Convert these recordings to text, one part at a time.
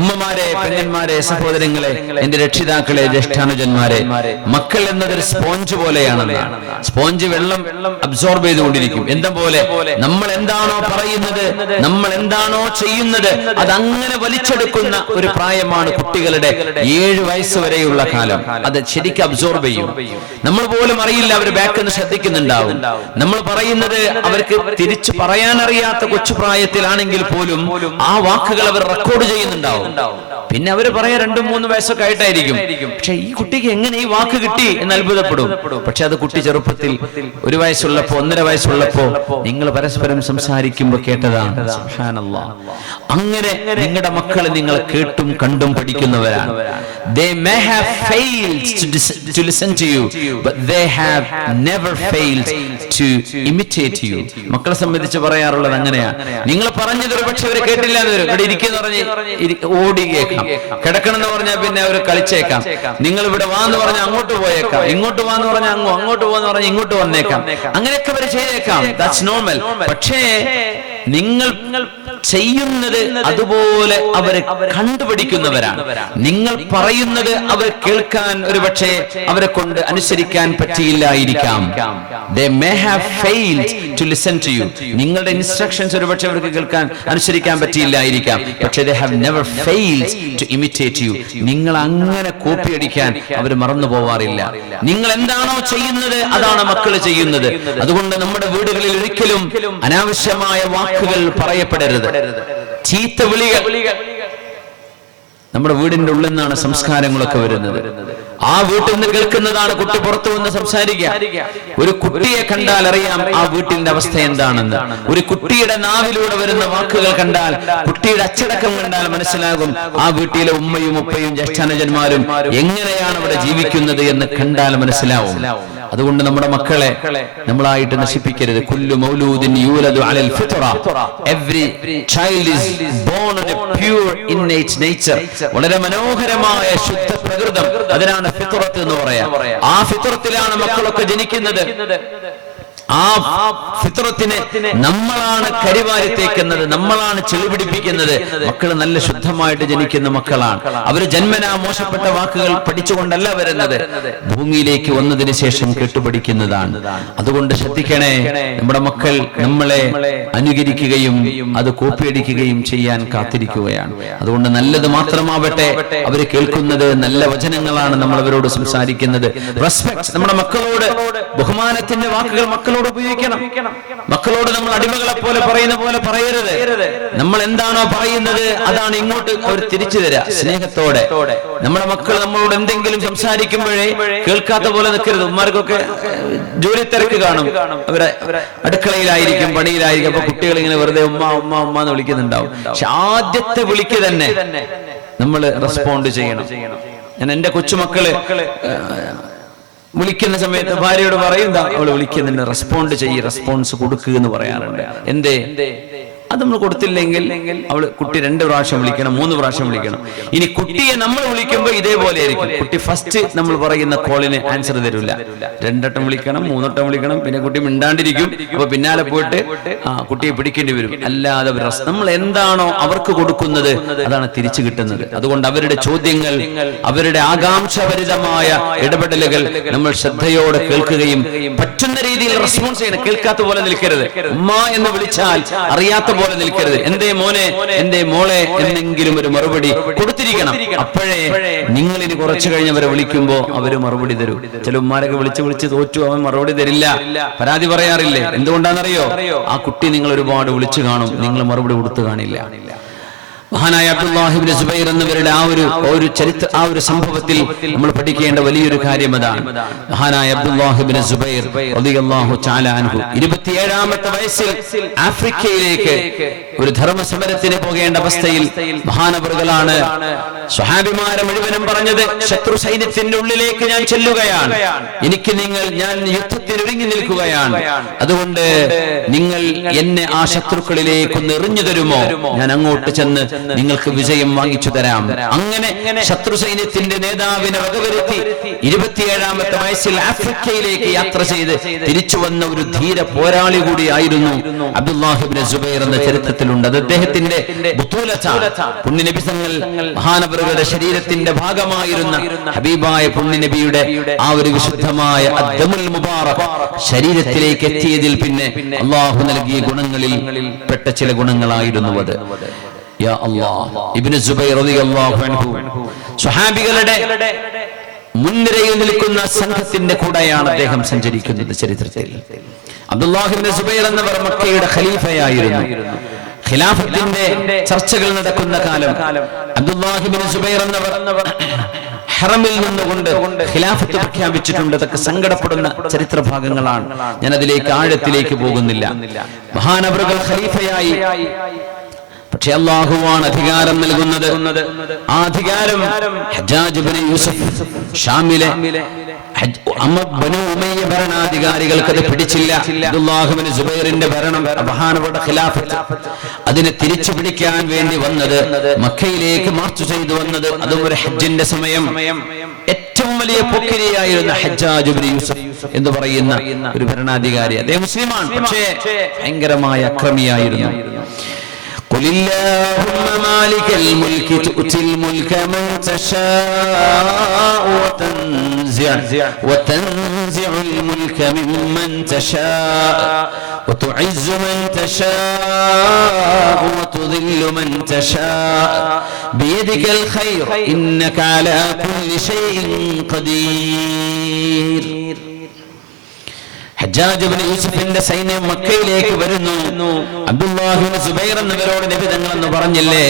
ഉമ്മമാരെ, പെങ്ങന്മാരെ, സഹോദരങ്ങളെ, എന്റെ രക്ഷിതാക്കളെ, ജ്യേഷ്ഠാനുജന്മാരെ, മക്കൾ എന്നതൊരു സ്പോഞ്ച് പോലെയാണെന്നാണ്. സ്പോഞ്ച് വെള്ളം അബ്സോർബ് ചെയ്തുകൊണ്ടിരിക്കും. എന്താ പോലെ നമ്മൾ എന്താണോ പറയുന്നത്, നമ്മൾ എന്താണോ ചെയ്യുന്നത്, അതങ്ങനെ വലിച്ചെടുക്കുന്ന ഒരു പ്രായമാണ് കുട്ടികളുടെ 7 വയസ്സ് വരെയുള്ള കാലം. അത് ശരിക്കും അബ്സോർബ് ചെയ്യും. നമ്മൾ പോലും അറിയില്ല അവർ ബാക്കിൽ നിന്ന് ശ്രദ്ധിക്കുന്നുണ്ടാവും. നമ്മൾ പറയുന്നത് അവർക്ക് തിരിച്ചു പറയാനറിയാത്ത കൊച്ചു പ്രായത്തിലാണെങ്കിൽ പോലും ആ വാക്കുകൾ അവർ റെക്കോർഡ് ചെയ്യുന്നുണ്ടാവും. പിന്നെ അവർ പറയാ 2-3 വയസ്സൊക്കെ ആയിട്ടായിരിക്കും. പക്ഷെ ഈ കുട്ടിക്ക് എങ്ങനെ ഈ വാക്ക് കിട്ടി എന്ന് അത്ഭുതപ്പെടും. പക്ഷെ അത് കുട്ടി ചെറുപ്പത്തിൽ 1 വയസ്സുള്ളപ്പോ 1.5 വയസ്സുള്ളപ്പോ നിങ്ങൾ പരസ്പരം സംസാരിക്കുമ്പോൾ കേട്ടതാണ്. സുബ്ഹാനല്ലാഹ്. അങ്ങനെ നിങ്ങളുടെ മക്കൾ നിങ്ങൾ കേട്ടും കണ്ടും പഠിക്കുന്നവരാണ്. They may have failed to listen to you, but they have never failed to imitate you. മക്കളെ സംബന്ധിച്ച് പറയാറുള്ളത് അങ്ങനെയാണ്. നിങ്ങൾ പറഞ്ഞത് ഒരു പക്ഷെ അവര് കേട്ടില്ല എന്ന് വരും. ഇവിടെ ഇരിക്കുന്ന പറഞ്ഞ് ഓടി കേൾക്കാം. കിടക്കണം എന്ന് പറഞ്ഞാൽ പിന്നെ അവർ കളിച്ചേക്കാം. നിങ്ങൾ ഇവിടെ വാന്ന് പറഞ്ഞാൽ അങ്ങോട്ട് പോയേക്കാം. ഇങ്ങോട്ട് വാന്ന് പറഞ്ഞാൽ അങ്ങോട്ട് പോന്ന് പറഞ്ഞാൽ ഇങ്ങോട്ട് വന്നേക്കാം. അങ്ങനെയൊക്കെ അവർ ചെയ്തേക്കാം. That's normal. പക്ഷേ നിങ്ങൾ ചെയ്യുന്നത് അതുപോലെ അവരെ കണ്ടുപിടിക്കുന്നവരാണ്. നിങ്ങൾ പറയുന്നത് അവർ കേൾക്കാൻ ഒരുപക്ഷെ അവരെ കൊണ്ട് അനുസരിക്കാൻ പറ്റിയില്ലായിരിക്കാം. They may have failed to listen to you. നിങ്ങളുടെ ഇൻസ്ട്രക്ഷൻസ് ഒരുപക്ഷെ അവർക്ക് കേൾക്കാൻ അനുസരിക്കാൻ പറ്റിയില്ലായിരിക്കാം. പക്ഷേ they have never failed to imitate you. നിങ്ങൾ അങ്ങനെ കോപ്പി അടിക്കാൻ അവർ മറന്നു പോവാറില്ല. നിങ്ങൾ എന്താണോ ചെയ്യുന്നത് അതാണ് മക്കൾ ചെയ്യുന്നത്. അതുകൊണ്ട് നമ്മുടെ വീടുകളിൽ ഒരിക്കലും അനാവശ്യമായ വാക്കുകൾ പറയപ്പെടരുത്. ചീത്ത വിളികൾ. നമ്മുടെ വീടിന്റെ ഉള്ളിൽ നിന്നാണ് സംസ്കാരങ്ങളൊക്കെ വരുന്നത്. ആ വീട്ടിൽ നിന്ന് കേൾക്കുന്നതാണ് കുട്ടി പുറത്തു വന്ന് സംസാരിക്കുക. ഒരു കുട്ടിയെ കണ്ടാൽ അറിയാം ആ വീട്ടിന്റെ അവസ്ഥ എന്താണെന്ന്. ഒരു കുട്ടിയുടെ നാവിലൂടെ വരുന്ന വാക്കുകൾ കണ്ടാൽ, കുട്ടിയുടെ അച്ചടക്കം കണ്ടാൽ മനസ്സിലാകും ആ വീട്ടിലെ ഉമ്മയും ഉപ്പയും ജ്യേഷ്ഠാനുജന്മാരും എങ്ങനെയാണ് അവിടെ ജീവിക്കുന്നത് എന്ന് കണ്ടാൽ മനസ്സിലാവും. അതുകൊണ്ട് നമ്മുടെ മക്കളെ നമ്മളായിട്ട് നശിപ്പിക്കരുത്. കുല്ലു മൗലൂദിൻ യൂലദു അലൽ ഫിത്ര. Every child is born in a pure innate nature. വളരെ മനോഹരമായ ശുദ്ധ പ്രകൃതം, അതിനാണ് ഫിത്രത്ത് എന്ന് പറയാ. ആ ഫിത്രത്തിലാണ് മക്കളൊക്കെ ജനിക്കുന്നത്. ആ ഫിത്രത്തിനെ നമ്മളാണ് കരിവാരിത്തേക്കുന്നത്, നമ്മളാണ് ചെളിപിടിപ്പിക്കുന്നത്. മക്കൾ നല്ല ശുദ്ധമായിട്ട് ജനിക്കുന്ന മക്കളാണ്. അവർ ജന്മനാ മോശപ്പെട്ട വാക്കുകൾ പഠിച്ചുകൊണ്ടല്ല വരുന്നത്, ഭൂമിയിലേക്ക് വന്നതിന് ശേഷം കേട്ടുപഠിക്കുന്നതാണ്. അതുകൊണ്ട് ശ്രദ്ധിക്കണേ, നമ്മുടെ മക്കൾ നമ്മളെ അനുകരിക്കുകയും അത് കോപ്പിയടിക്കുകയും ചെയ്യാൻ കാത്തിരിക്കുകയാണ്. അതുകൊണ്ട് നല്ലത് മാത്രമാവട്ടെ അവർ കേൾക്കുന്നത്. നല്ല വചനങ്ങളാണ് നമ്മൾ അവരോട് സംസാരിക്കുന്നത്. റെസ്പെക്ട്. നമ്മുടെ മക്കളോട് ബഹുമാനത്തിന്റെ വാക്കുകൾ മക്കളോട് ഉപയോഗിക്കണം. മക്കളോട് നമ്മൾ അടിമകളെ പോലെ പറയുന്ന പോലെ പറയരുത്. നമ്മൾ എന്താണോ പറയുന്നത് അതാണ് ഇങ്ങോട്ട് അവർ തിരിച്ചു തരാ സ്നേഹത്തോടെ. നമ്മുടെ മക്കൾ നമ്മളോട് എന്തെങ്കിലും സംസാരിക്കുമ്പോഴേ കേൾക്കാത്ത പോലെ നിൽക്കരുത്. ഉമ്മാർക്കൊക്കെ ജോലി തിരക്ക് കാണും, അവരെ അടുക്കളയിലായിരിക്കും, പണിയിലായിരിക്കും. അപ്പൊ കുട്ടികൾ ഇങ്ങനെ വെറുതെ ഉമ്മ ഉമ്മ ഉമ്മ എന്ന് വിളിക്കുന്നുണ്ടാവും. പക്ഷെ ആദ്യത്തെ വിളിക്ക് തന്നെ നമ്മൾ റെസ്പോണ്ട് ചെയ്യണം. ഞാൻ എന്റെ കൊച്ചുമക്കള് വിളിക്കുന്ന സമയത്ത് ഭാര്യയോട് പറയും, അവള് വിളിക്കുന്നതിന് റെസ്പോണ്ട് ചെയ്യ്, റെസ്പോൺസ് കൊടുക്കുക എന്ന് പറയാറുണ്ട്. എന്തേ? അത് നമ്മൾ കൊടുത്തില്ലെങ്കിൽ കുട്ടി 2 പ്രാവശ്യം വിളിക്കണം, 3 പ്രാവശ്യം വിളിക്കണം. ഇനി കുട്ടിയെ നമ്മൾ വിളിക്കുമ്പോൾ ഇതേപോലെ ആയിരിക്കും. കുട്ടി ഫസ്റ്റ് നമ്മൾ പറയുന്ന കോളിന് ആൻസർ തരില്ല. 2 വട്ടം വിളിക്കണം, 3 വട്ടം വിളിക്കണം. പിന്നെ കുട്ടി മിണ്ടാണ്ടിരിക്കും. അപ്പൊ പിന്നാലെ പോയിട്ട് കുട്ടിയെ പിടിക്കേണ്ടി വരും. അല്ലാതെ നമ്മൾ എന്താണോ അവർക്ക് കൊടുക്കുന്നത് അതാണ് തിരിച്ചു കിട്ടുന്നത്. അതുകൊണ്ട് അവരുടെ ചോദ്യങ്ങൾ, അവരുടെ ആകാംക്ഷഭരിതമായ ഇടപെടലുകൾ നമ്മൾ ശ്രദ്ധയോടെ കേൾക്കുകയും പറ്റുന്ന രീതിയിൽ റെസ്പോൺസ് ചെയ്യണം. കേൾക്കാത്ത പോലെ നിൽക്കരുത്. ഉമ്മ എന്ന് വിളിച്ചാൽ അറിയാത്ത പോലെ നിൽക്കരുത്. എന്തേ മോനെ, എന്തേ മോളെ എന്നെങ്കിലും ഒരു മറുപടി കൊടുത്തിരിക്കണം. അപ്പോഴേ നിങ്ങൾ ഇനി കുറച്ചു കഴിഞ്ഞവരെ വിളിക്കുമ്പോ അവര് മറുപടി തരൂ. ചില ഉമ്മാരൊക്കെ വിളിച്ച് തോറ്റു, അവൻ മറുപടി തരില്ല, പരാതി പറയാറില്ലേ? എന്തുകൊണ്ടാണെന്നറിയോ? ആ കുട്ടി നിങ്ങൾ ഒരുപാട് വിളിച്ചു കാണും, നിങ്ങൾ മറുപടി കൊടുത്തു കാണില്ല. മഹാനായ അബ്ദുല്ലാഹി ഇബ്നു സുബൈർ എന്നവരുടെ ആ ഒരു സംഭവത്തിൽ നമ്മൾ പഠിക്കേണ്ട വലിയൊരു കാര്യം അതാണ്. മഹാനായ അബ്ദുല്ലാഹി ഇബ്നു സുബൈർ റളിയല്ലാഹു തആല അൻഹു 27ാമത്തെ വയസ്സിൽ ആഫ്രിക്കയിലേക്ക് ഒരു ധർമ്മസമരത്തിന് പോകേണ്ട അവസ്ഥയിൽ മഹാനവറുകളാണ് സ്വഹാബിമാരെ മുഴുവനും പറഞ്ഞത്, ശത്രു സൈന്യത്തിന്റെ ഉള്ളിലേക്ക് ഞാൻ ചെല്ലുകയാണ്, ഞാൻ യുദ്ധത്തിന് ഒരുങ്ങി നിൽക്കുകയാണ്. അതുകൊണ്ട് നിങ്ങൾ എന്നെ ആ ശത്രുക്കളിലേക്ക് ഒന്ന് എറിഞ്ഞു തരുമോ? ഞാൻ അങ്ങോട്ട് ചെന്ന് നിങ്ങൾക്ക് വിജയം വാങ്ങിച്ചു തരാം. അങ്ങനെ ശത്രു സൈന്യത്തിന്റെ നേതാവിനെ വകവരുത്തി 27ാമത്തെ വയസ്സിൽ ആഫ്രിക്കയിലേക്ക് യാത്ര ചെയ്ത് തിരിച്ചു വന്ന ഒരു ധീര പോരാളി കൂടിയായിരുന്നു അബ്ദുല്ലാഹ് ഇബ്നു സുബൈർ എന്ന ചരിത്രത്തിലുണ്ട്. അത് അദ്ദേഹത്തിന്റെ പുണ്യനബി തങ്ങൾ മഹാനവറുകളുടെ ശരീരത്തിന്റെ ഭാഗമായിരുന്ന ഹബീബായ പുണ്യനബിയുടെ ആ ഒരു വിശുദ്ധമായ അദ്ദമുൽ മുബാറക് ശരീരത്തിലേക്ക് എത്തിയതിൽ പിന്നെ അള്ളാഹു നൽകിയ ഗുണങ്ങളിൽ പെട്ട ചില ഗുണങ്ങളായിരുന്നു അത്. യാ അല്ലാഹ്, ഇബ്നു സുബൈർ റളിയല്ലാഹു അൻഹു സ്വഹാബികളുടെ മുൻനിരയിൽ നിൽക്കുന്ന സംഘത്തിന്റെ കൂടെയാണ് അദ്ദേഹം സഞ്ചരിക്കുന്നത്. ചരിത്രത്തിൽ അബ്ദുല്ലാഹ് ഇബ്നു സുബൈർ എന്നവർ മക്കയുടെ ഖലീഫയായിരുന്നു. ഖിലാഫത്തിന്റെ ചർച്ചകൾ നടക്കുന്ന കാലം അബ്ദുല്ലാഹ് ഇബ്നു സുബൈർ എന്നവർ ഹറമിൽ നിന്നുകൊണ്ട് ഖിലാഫത്ത് പ്രഖ്യാപിച്ചിട്ടുണ്ട്. അതൊക്കെ സങ്കടപ്പെടുന്ന ചരിത്ര ഭാഗങ്ങളാണ്. ഞാൻ അതിലേക്ക് ആഴത്തിലേക്ക് പോകുന്നില്ല. മഹാനവറുകൾ ഖലീഫയായി, പക്ഷെ അല്ലാഹുവാണ് അധികാരം നൽകുന്നത്. ആ അധികാരം ഹജ്ജാജ് ഇബ്നു യൂസുഫ് ഷാമിലെ ബനൂ ഉമയ്യ ഭരണാധികാരികൾക്ക് അത് പിടിച്ചില്ല. അബ്ദുല്ലാഹ് ഇബ്നു സുബൈറിന്റെ ഭരണം, മഹാനവറുടെ ഖിലാഫത്ത്, അതിനെ തിരിച്ചു പിടിക്കാൻ വേണ്ടി വന്നത്, മക്കയിലേക്ക് മാർച്ച് ചെയ്തു വന്നത്, അതും ഒരു ഹജ്ജിന്റെ സമയം. ഏറ്റവും വലിയ പൊക്കിരിയായിരുന്ന ഹജ്ജാജ് ഇബ്നു യൂസുഫ് എന്ന് പറയുന്ന ഒരു ഭരണാധികാരി, അദ്ദേഹം മുസ്ലിമാണ്, പക്ഷേ ഭയങ്കരമായ അക്രമിയായിരുന്നു. قل اللهم مالك الملك تؤتي الملك من تشاء وتنزع الملك ممن تشاء وتعز من تشاء وتذل من تشاء بيدك الخير إنك على كل شيء قدير. ഹജ്ജാജ് ഇബ്നു യൂസുഫിന്റെ സൈന്യം മക്കയിലേക്ക് വരുന്നു. അബ്ദുല്ലാഹ് ഇബ്നു സുബൈർ എന്നവരോട് നബി തങ്ങൾ എന്ന് പറഞ്ഞില്ലേ,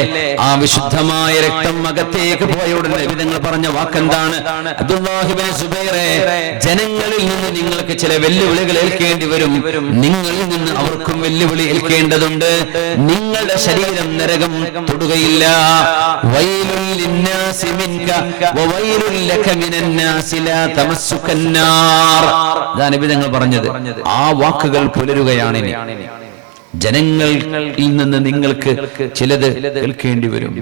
ആ വിശുദ്ധമായ രക്തം അകത്തേക്ക് പോയ ഉടനെ നബി തങ്ങൾ പറഞ്ഞ വാക്കെന്താണ്? അബ്ദുല്ലാഹ് ഇബ്നു സുബൈറെ, ജനങ്ങളിൽ നിന്ന് നിങ്ങൾക്ക് ചില വെല്ലുവിളികൾ ഏൽക്കേണ്ടി വരും. നിങ്ങളിൽ നിന്ന് അവർക്കും വെല്ലുവിളി ഏൽക്കേണ്ടതുണ്ട്. നിങ്ങളുടെ ശരീരം നരകം തൊടുകയില്ല. വൈലുൽ ലിന്നാസി മിൻക വവൈലുൽ ലക മിനന്നാസി ലാ തമസ്സുകന്നാർ. ദാ നബി തങ്ങൾ പറഞ്ഞത്. ആ വാക്കുകൾ പുലരുകയാണ്. ജനങ്ങളിൽ നിന്ന് നിങ്ങൾക്ക് ചിലത് കേൾക്കേണ്ടി വരും.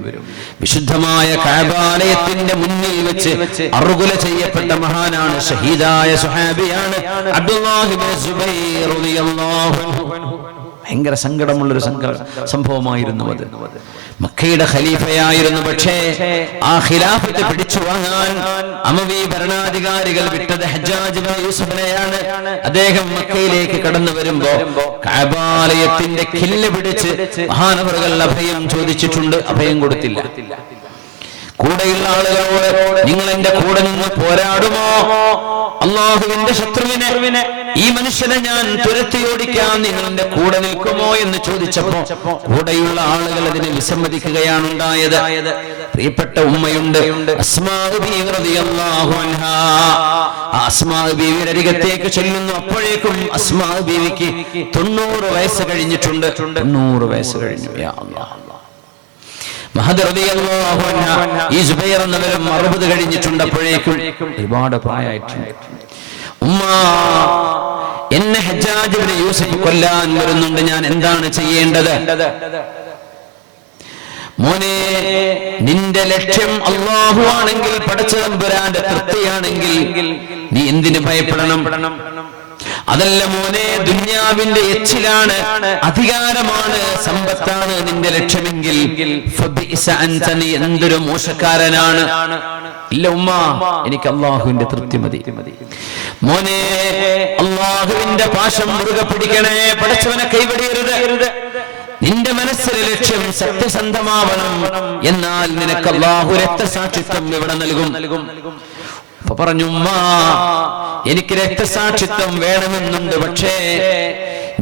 വിശുദ്ധമായ കഅബാലയത്തിന്റെ മുന്നിൽ വെച്ച് അറുകുല ചെയ്യപ്പെട്ട മഹാനാണ്, ഷഹീദായ സ്വഹാബിയാണ് അബ്ദുല്ലാഹ് ഇബ്നു സുബൈർ റളിയല്ലാഹു അൻഹു. ഭയങ്കര സങ്കടമുള്ളൊരു സംഭവമായിരുന്നു അത്. മക്കയുടെ ഖലീഫയായിരുന്നു, പക്ഷേ ആ ഖിലാഫത്ത് പിടിച്ചു വാങ്ങാൻ അമവി ഭരണാധികാരികൾ വിട്ടത് ഹജ്ജാജ് ഇബ്നു യൂസുഫിനെയാണ്. അദ്ദേഹം മക്കയിലേക്ക് കടന്നു വരുമ്പോ കഅബാലയത്തിന്റെ കില്ല് പിടിച്ച് മഹാനവറുകൾ അഭയം ചോദിച്ചിട്ടുണ്ട്, അഭയം കൊടുത്തില്ല. കൂടെയുള്ള ആളുകളോട്, നിങ്ങൾ എന്റെ കൂടെ നിന്ന് പോരാടുമോ? അള്ളാഹുവിന്റെ ശത്രുവിനെ, ഈ മനുഷ്യനെ ഞാൻ തുരത്തിയോടിക്കാൻ നിങ്ങൾ എന്റെ കൂടെ നിൽക്കുമോ എന്ന് ചോദിച്ചപ്പോ കൂടെയുള്ള ആളുകൾ അതിനെ വിസമ്മതിക്കുകയാണ് ഉണ്ടായത്. പ്രിയപ്പെട്ട ഉമ്മയുണ്ട്, അസ്മാ ബീവി റളിയല്ലാഹു അൻഹാ. അസ്മാ ബീവിയുടെ അരികത്തേക്ക് ചെല്ലുന്നു. അപ്പോഴേക്കും അസ്മാ ബീവിക്ക് 90 വയസ്സ് കഴിഞ്ഞിട്ടുണ്ട്. 90 വയസ്സ് കഴിഞ്ഞു. യാ അല്ലാഹ്. മഹദ് റളിയല്ലാഹു അൻഹ ഈ സുബൈർ എന്നവരും 60 കഴിഞ്ഞിട്ടുണ്ട്. അപ്പോഴേക്കും ഒരുപാട് പ്രായമായിട്ടുണ്ട്. ഉമ്മ, എന്നെ ഹജ്ജാജ് ഇബ്നു യൂസുഫ് കൊല്ലാൻ വരുന്നുണ്ട്, ഞാൻ എന്താണ് ചെയ്യേണ്ടത്? മോനെ, നിന്റെ ലക്ഷ്യം അല്ലാഹു ആണെങ്കിൽ, പടച്ച തമ്പുരാന്റെ തൃപ്തിയാണെങ്കിൽ നീ എന്തിനു ഭയപ്പെടണം? അതല്ല മോനെ, ദുനിയാവിന്റെ എച്ചിലാണ്, അധികാരമാണ്, സമ്പത്താണ് നിന്റെ ലക്ഷ്യമെങ്കിൽ നീ എന്തൊരു മോശക്കാരനാണ്. ഇല്ല ഉമ്മ, എനിക്ക് അള്ളാഹുവിന്റെ തൃപ്തി മതി. മോനെ, അള്ളാഹുവിന്റെ പാശം മുറുകെ പിടിക്കണേ, പടച്ചവനെ കൈവടിയരുത്. നിന്റെ മനസ്സിലെ ലക്ഷ്യം സത്യസന്ധമാവണം. എന്നാൽ നിനക്ക് അള്ളാഹു രക്തസാക്ഷിത്വം ഇവിടെ നൽകും. അപ്പൊ പറഞ്ഞു, ഉമ്മ, എനിക്ക് രക്തസാക്ഷിത്വം വേണമെന്നുണ്ട്, പക്ഷേ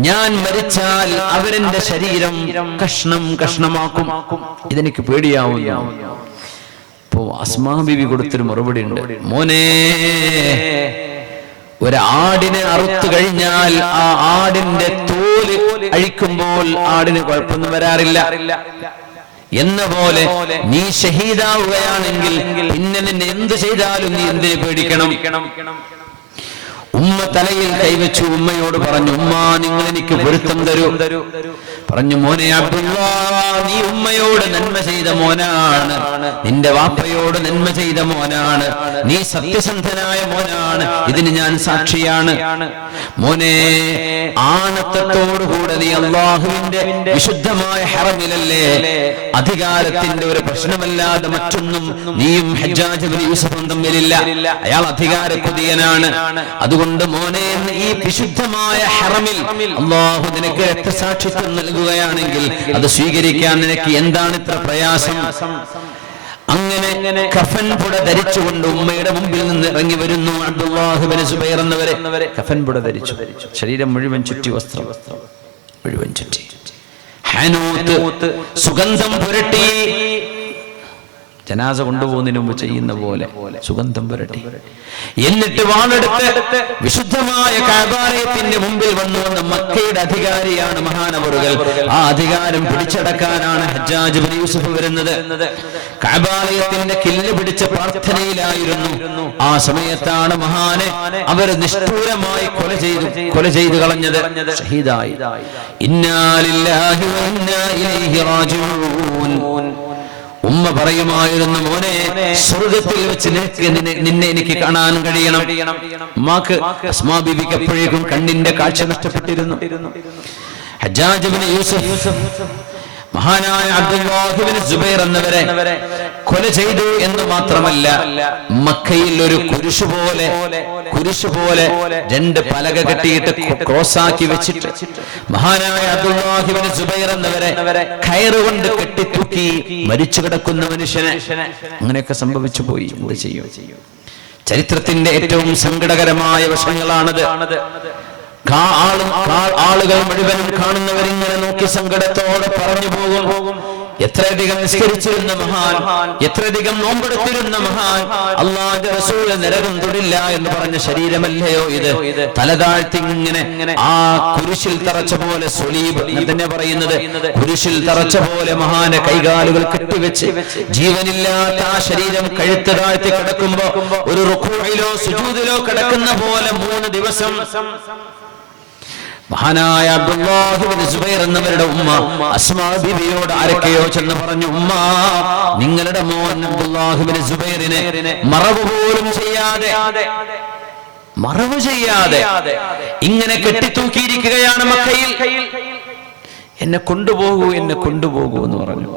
ഞാൻ മരിച്ചാൽ അവരെന്റെ ശരീരം കഷ്ണം കഷ്ണമാക്കും, ഇതെനിക്ക് പേടിയാവുന്നു. അപ്പോ അസ്മാ ബീവി കൊടുത്തൊരു മറുപടി ഉണ്ട്. മോനെ, ഒരാടിനെ അറുത്തു കഴിഞ്ഞാൽ ആ ആടിന്റെ തോല് അഴിക്കുമ്പോൾ ആടിന് കുഴപ്പമൊന്നും വരാറില്ല. എന്ന പോലെ നീ ഷഹീദാവുകയാണെങ്കിൽ പിന്നെ നിന്നെ എന്ത് ചെയ്താലും നീ എന്തിനു പേടിക്കണം? ഉമ്മ തലയിൽ കൈവച്ചു ഉമ്മയോട് പറഞ്ഞു, ഉമ്മ നിങ്ങൾ എനിക്ക് പൊരുത്തം തരൂ. പറഞ്ഞു, മോനെ അബ്ദുല്ലാ, നീ ഉമ്മയോട് നന്മ ചെയ്ത മോനാണ്, നിന്റെ വാപ്പയോട് നന്മ ചെയ്ത മോനാണ്, നീ സത്യസന്ധനായ മോനാണ്, ഇതിന് ഞാൻ സാക്ഷിയാണ്. മോനെ, ആണത്തത്തോടുകൂടെ നീ അല്ലാഹുവിന്റെ വിശുദ്ധമായ ഹറമിലല്ലേ, അധികാരത്തിന്റെ ഒരു പ്രശ്നമല്ലാതെ മറ്റൊന്നും നീയും ഹജ്ജാജ് ഇബ്നു യൂസഫും തമ്മിലില്ല. അയാൾ അധികാരക്കൊതിയനാണ്. അതുകൊണ്ട് മോനെ, ഈ വിശുദ്ധമായ ഹറമിൽ അല്ലാഹു നിനക്ക് രക്തസാക്ഷിത്വം നൽകുകയാണെങ്കിൽ അത് സ്വീകരിക്കാൻ നിനക്ക് എന്താണ് ഇത്ര പ്രയാസം? അങ്ങനെ കഫൻ പുട ധരിച്ചുകൊണ്ട് ഉമ്മയുടെ മുമ്പിൽ നിന്ന് ഇറങ്ങി വരുന്നു അബ്ദുല്ലാഹ് ഇബ്നു സുബൈർ എന്നവരെ. കഫൻ പുട ധരിച്ചു, ശരീരം മുഴുവൻ ചുറ്റി, വസ്ത്രം മുഴുവൻ ചുറ്റി, ഹനൂത്ത് സുഗന്ധം പുരട്ടി, ജനാസ കൊണ്ടുപോകുന്നതിന് മുമ്പ് ചെയ്യുന്ന പോലെ സുഗന്ധം പുരട്ടി. എന്നിട്ട് വാളെടുത്ത് വിശുദ്ധമായ കഅബാലയത്തിന്റെ മുമ്പിൽ വന്നു വന്ന മക്കയുടെ അധികാരിയാണ് മഹാനവറുകൾ. ആ അധികാരം പിടിച്ചടക്കാനാണ് ഹജ്ജാജ് ഇബ്നു യൂസഫ് വരുന്നത്. കഅബാലയത്തിന്റെ കില്ല് പിടിച്ച പ്രാർത്ഥനയിലായിരുന്നു. ആ സമയത്താണ് മഹാനെ അവർ നിഷ്ഠൂരമായി കൊല ചെയ്തു കളഞ്ഞത്, ഷഹീദായി. ഇന്നാ ലില്ലാഹി വ ഇന്നാ ഇലൈഹി റാജിഊൻ. ഉമ്മ പറയുമായിരുന്നു, മോനെ, സ്വർഗത്തിൽ വെച്ച് നിന്നെ എനിക്ക് കാണാൻ കഴിയണം. ഉമ്മാക്ക് അസ്മാ ബീവിക്ക് എപ്പോഴേക്കും കണ്ണിന്റെ കാഴ്ച നഷ്ടപ്പെട്ടിരുന്നു. ഹജ്ജാജ് ഇബ്നു യൂസഫ് മഹാനായ അബ്ദുല്ലാഹ് ഇബ്നു സുബൈർ എന്നവരെ കൊല ചെയ്തു എന്ന് മാത്രമല്ല, മക്കയിൽ ഒരു കുരിശ് പോലെ രണ്ട് പലക കെട്ടിയിട്ട് ക്രോസാക്കി വെച്ചിട്ട് മഹാനായ അബ്ദുല്ലാഹ് ഇബ്നു സുബൈർ എന്നവരെ കയറുകൊണ്ട് കെട്ടിത്തൂക്കി മരിച്ചു കിടക്കുന്ന മനുഷ്യനെ. അങ്ങനെയൊക്കെ സംഭവിച്ചു പോയി. എന്ത് ചെയ്യും? ചരിത്രത്തിന്റെ ഏറ്റവും സങ്കടകരമായ വശങ്ങളാണത്. ആളുകൾ മുഴുവനും കാണുന്നവരിങ്ങനെ നോക്കി സങ്കടത്തോടെ പറഞ്ഞു പോകും, എത്രയധികം നിസ്കരിച്ചിരുന്ന മഹാൻ, എത്രയധികം നോമ്പെടുത്തിരുന്ന മഹാൻ, അല്ലാഹുവിന്റെ റസൂൽ നരകം തൊടില്ല എന്ന് പറഞ്ഞ ശരീരമല്ലയോ ഇത്? തലതാഴ്ത്തി ഇങ്ങനെ ആ കുരിശിൽ തറച്ച പോലെ, സ്വലീബ് തന്നെ പറയുന്നത്, കുരിശിൽ തറച്ച പോലെ മഹാന്റെ കൈകാലുകൾ കെട്ടിവെച്ച് ജീവനില്ലാത്ത ആ ശരീരം കഴുത്ത് താഴ്ത്തി കിടക്കുമ്പോ ഒരു റുകൂഇലോ സുജൂദിലോ കിടക്കുന്ന പോലെ 3 ദിവസം മഹാനായ അബ്ദുല്ലാഹ് ഇബ്നു സുബൈർ എന്നവരുടെ ഉമ്മ അസ്മാ ബീവിയോട് ആരൊക്കെയോ ചെന്ന് പറഞ്ഞു, ഉമ്മ, നിങ്ങളുടെ മോൻ അബ്ദുല്ലാഹ് ഇബ്നു സുബൈറിനെ മറവ് പോലും ചെയ്യാതെ ഇങ്ങനെ കെട്ടിത്തൂക്കിയിരിക്കുകയാണ് മക്കയിൽ. എന്നെ കൊണ്ടുപോകൂ എന്ന് പറഞ്ഞു.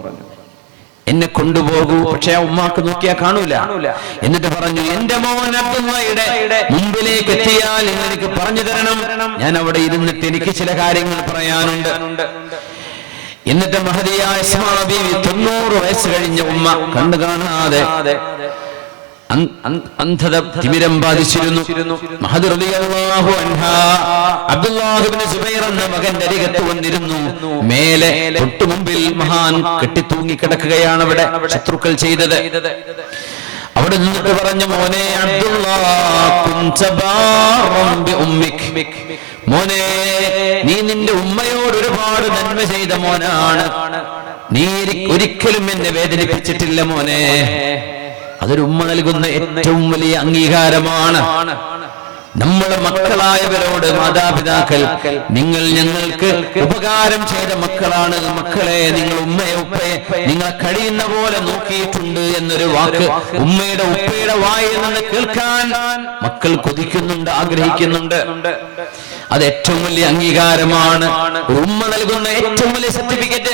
എന്നെ കൊണ്ടുപോകൂ. പക്ഷെ ആ ഉമ്മാക്ക് നോക്കിയാ കാണൂല. എന്നിട്ട് പറഞ്ഞു, എന്റെ മോൻ അബ്ദുള്ളയുടെ മുമ്പിലേക്ക് എത്തിയാൽ എനിക്ക് പറഞ്ഞു തരണം, ഞാൻ അവിടെ ഇരുന്നിട്ട് എനിക്ക് ചില കാര്യങ്ങൾ പറയാനുണ്ട്. എന്നിട്ട് മഹദിയായ അസ്മാ ബീവി 90 വയസ്സ് കഴിഞ്ഞ ഉമ്മ, കണ്ടു കാണാതെ അന്ധത തിമിരം ബാധിച്ചിരുന്നു. മഹദി റളിയല്ലാഹു അൻഹാ അബ്ദുല്ലാഹ് ഇബ്നു സുബൈർ എന്ന മകന്റെ അരികത്ത് വന്നിരുന്നു. മേലെ തൊട്ടു മുമ്പിൽ മഹാൻ കെട്ടിത്തൂങ്ങി കിടക്കുകയാണ്. അവിടെ ശത്രുക്കൾ ചെയ്തത്. അവിടെ നിന്നിട്ട് പറഞ്ഞു, മോനെ അബ്ദുല്ലാഹ്, കുൻത ബാറൻ ബി ഉമ്മിക്, മോനെ, നീ നിന്റെ ഉമ്മയോട് ഒരുപാട് നന്മ ചെയ്ത മോനാണ്, നീ ഒരിക്കലും എന്നെ വേദനിപ്പിച്ചിട്ടില്ല മോനെ. അതൊരു ഉമ്മ നൽകുന്ന ഏറ്റവും വലിയ അംഗീകാരമാണ്. നമ്മളെ മക്കളായവരോട്, മാതാപിതാക്കൾ, നിങ്ങൾ ഞങ്ങൾക്ക് ഉപകാരം ചെയ്ത മക്കളാണ്. മക്കളെ, നിങ്ങൾ ഉമ്മയെ ഉപ്പയെ നിങ്ങളെ കഴിയുന്ന പോലെ നോക്കിയിട്ടുണ്ട് എന്നൊരു വാക്ക് ഉമ്മയുടെ ഉപ്പയുടെ വായിൽ നിന്ന് കേൾക്കാൻ മക്കൾ കൊതിക്കുന്നുണ്ട്, ആഗ്രഹിക്കുന്നുണ്ട്. അത് ഏറ്റവും വലിയ അംഗീകാരമാണ്. ഉമ്മ നൽകുന്ന ഏറ്റവും വലിയ സർട്ടിഫിക്കറ്റ്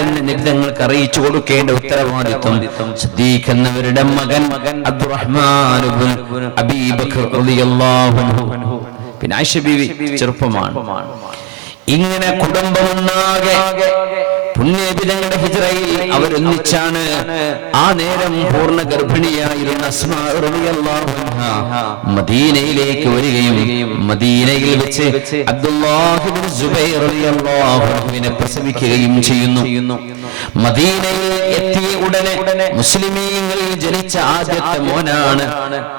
എന്ന് നിഗ്ധങ്ങൾക്ക് അറിയിച്ചു കൊടുക്കേണ്ട ഉത്തരവാദിത്വം സിദ്ദീഖ് എന്നവരുടെ മകൻ അബ്ദുറഹ്മാൻ ഇബ്നു അബീ ബക്കർ റളിയല്ലാഹു അൻഹു. പിന്നെ ആയിഷ ബീവി ചെറുപ്പമാണ്. ഇങ്ങനെ കുടുംബമൊന്നാകെ പുണ്യപിതങ്ങളുടെ ഹിജ്റയിൽ അവരൊന്നിച്ചാണ്. ആ നേരം പൂർണ്ണ ഗർഭിണിയായിരുന്ന അസ്മാ റളിയല്ലാഹു അൻഹാ മദീനയിലേക്ക് വരികയും മദീനയിൽ വെച്ച് അബ്ദുല്ലാഹ് ഇബ്നു സുബൈർ റളിയല്ലാഹു അൻഹുവിനെ പ്രസവിക്കുകയും ചെയ്യുന്നു. മദീനയിൽ എത്തിയ ഉടനെ മുസ്ലിമീങ്ങളിൽ ജനിച്ച ആദ്യത്തെ മോനാണ്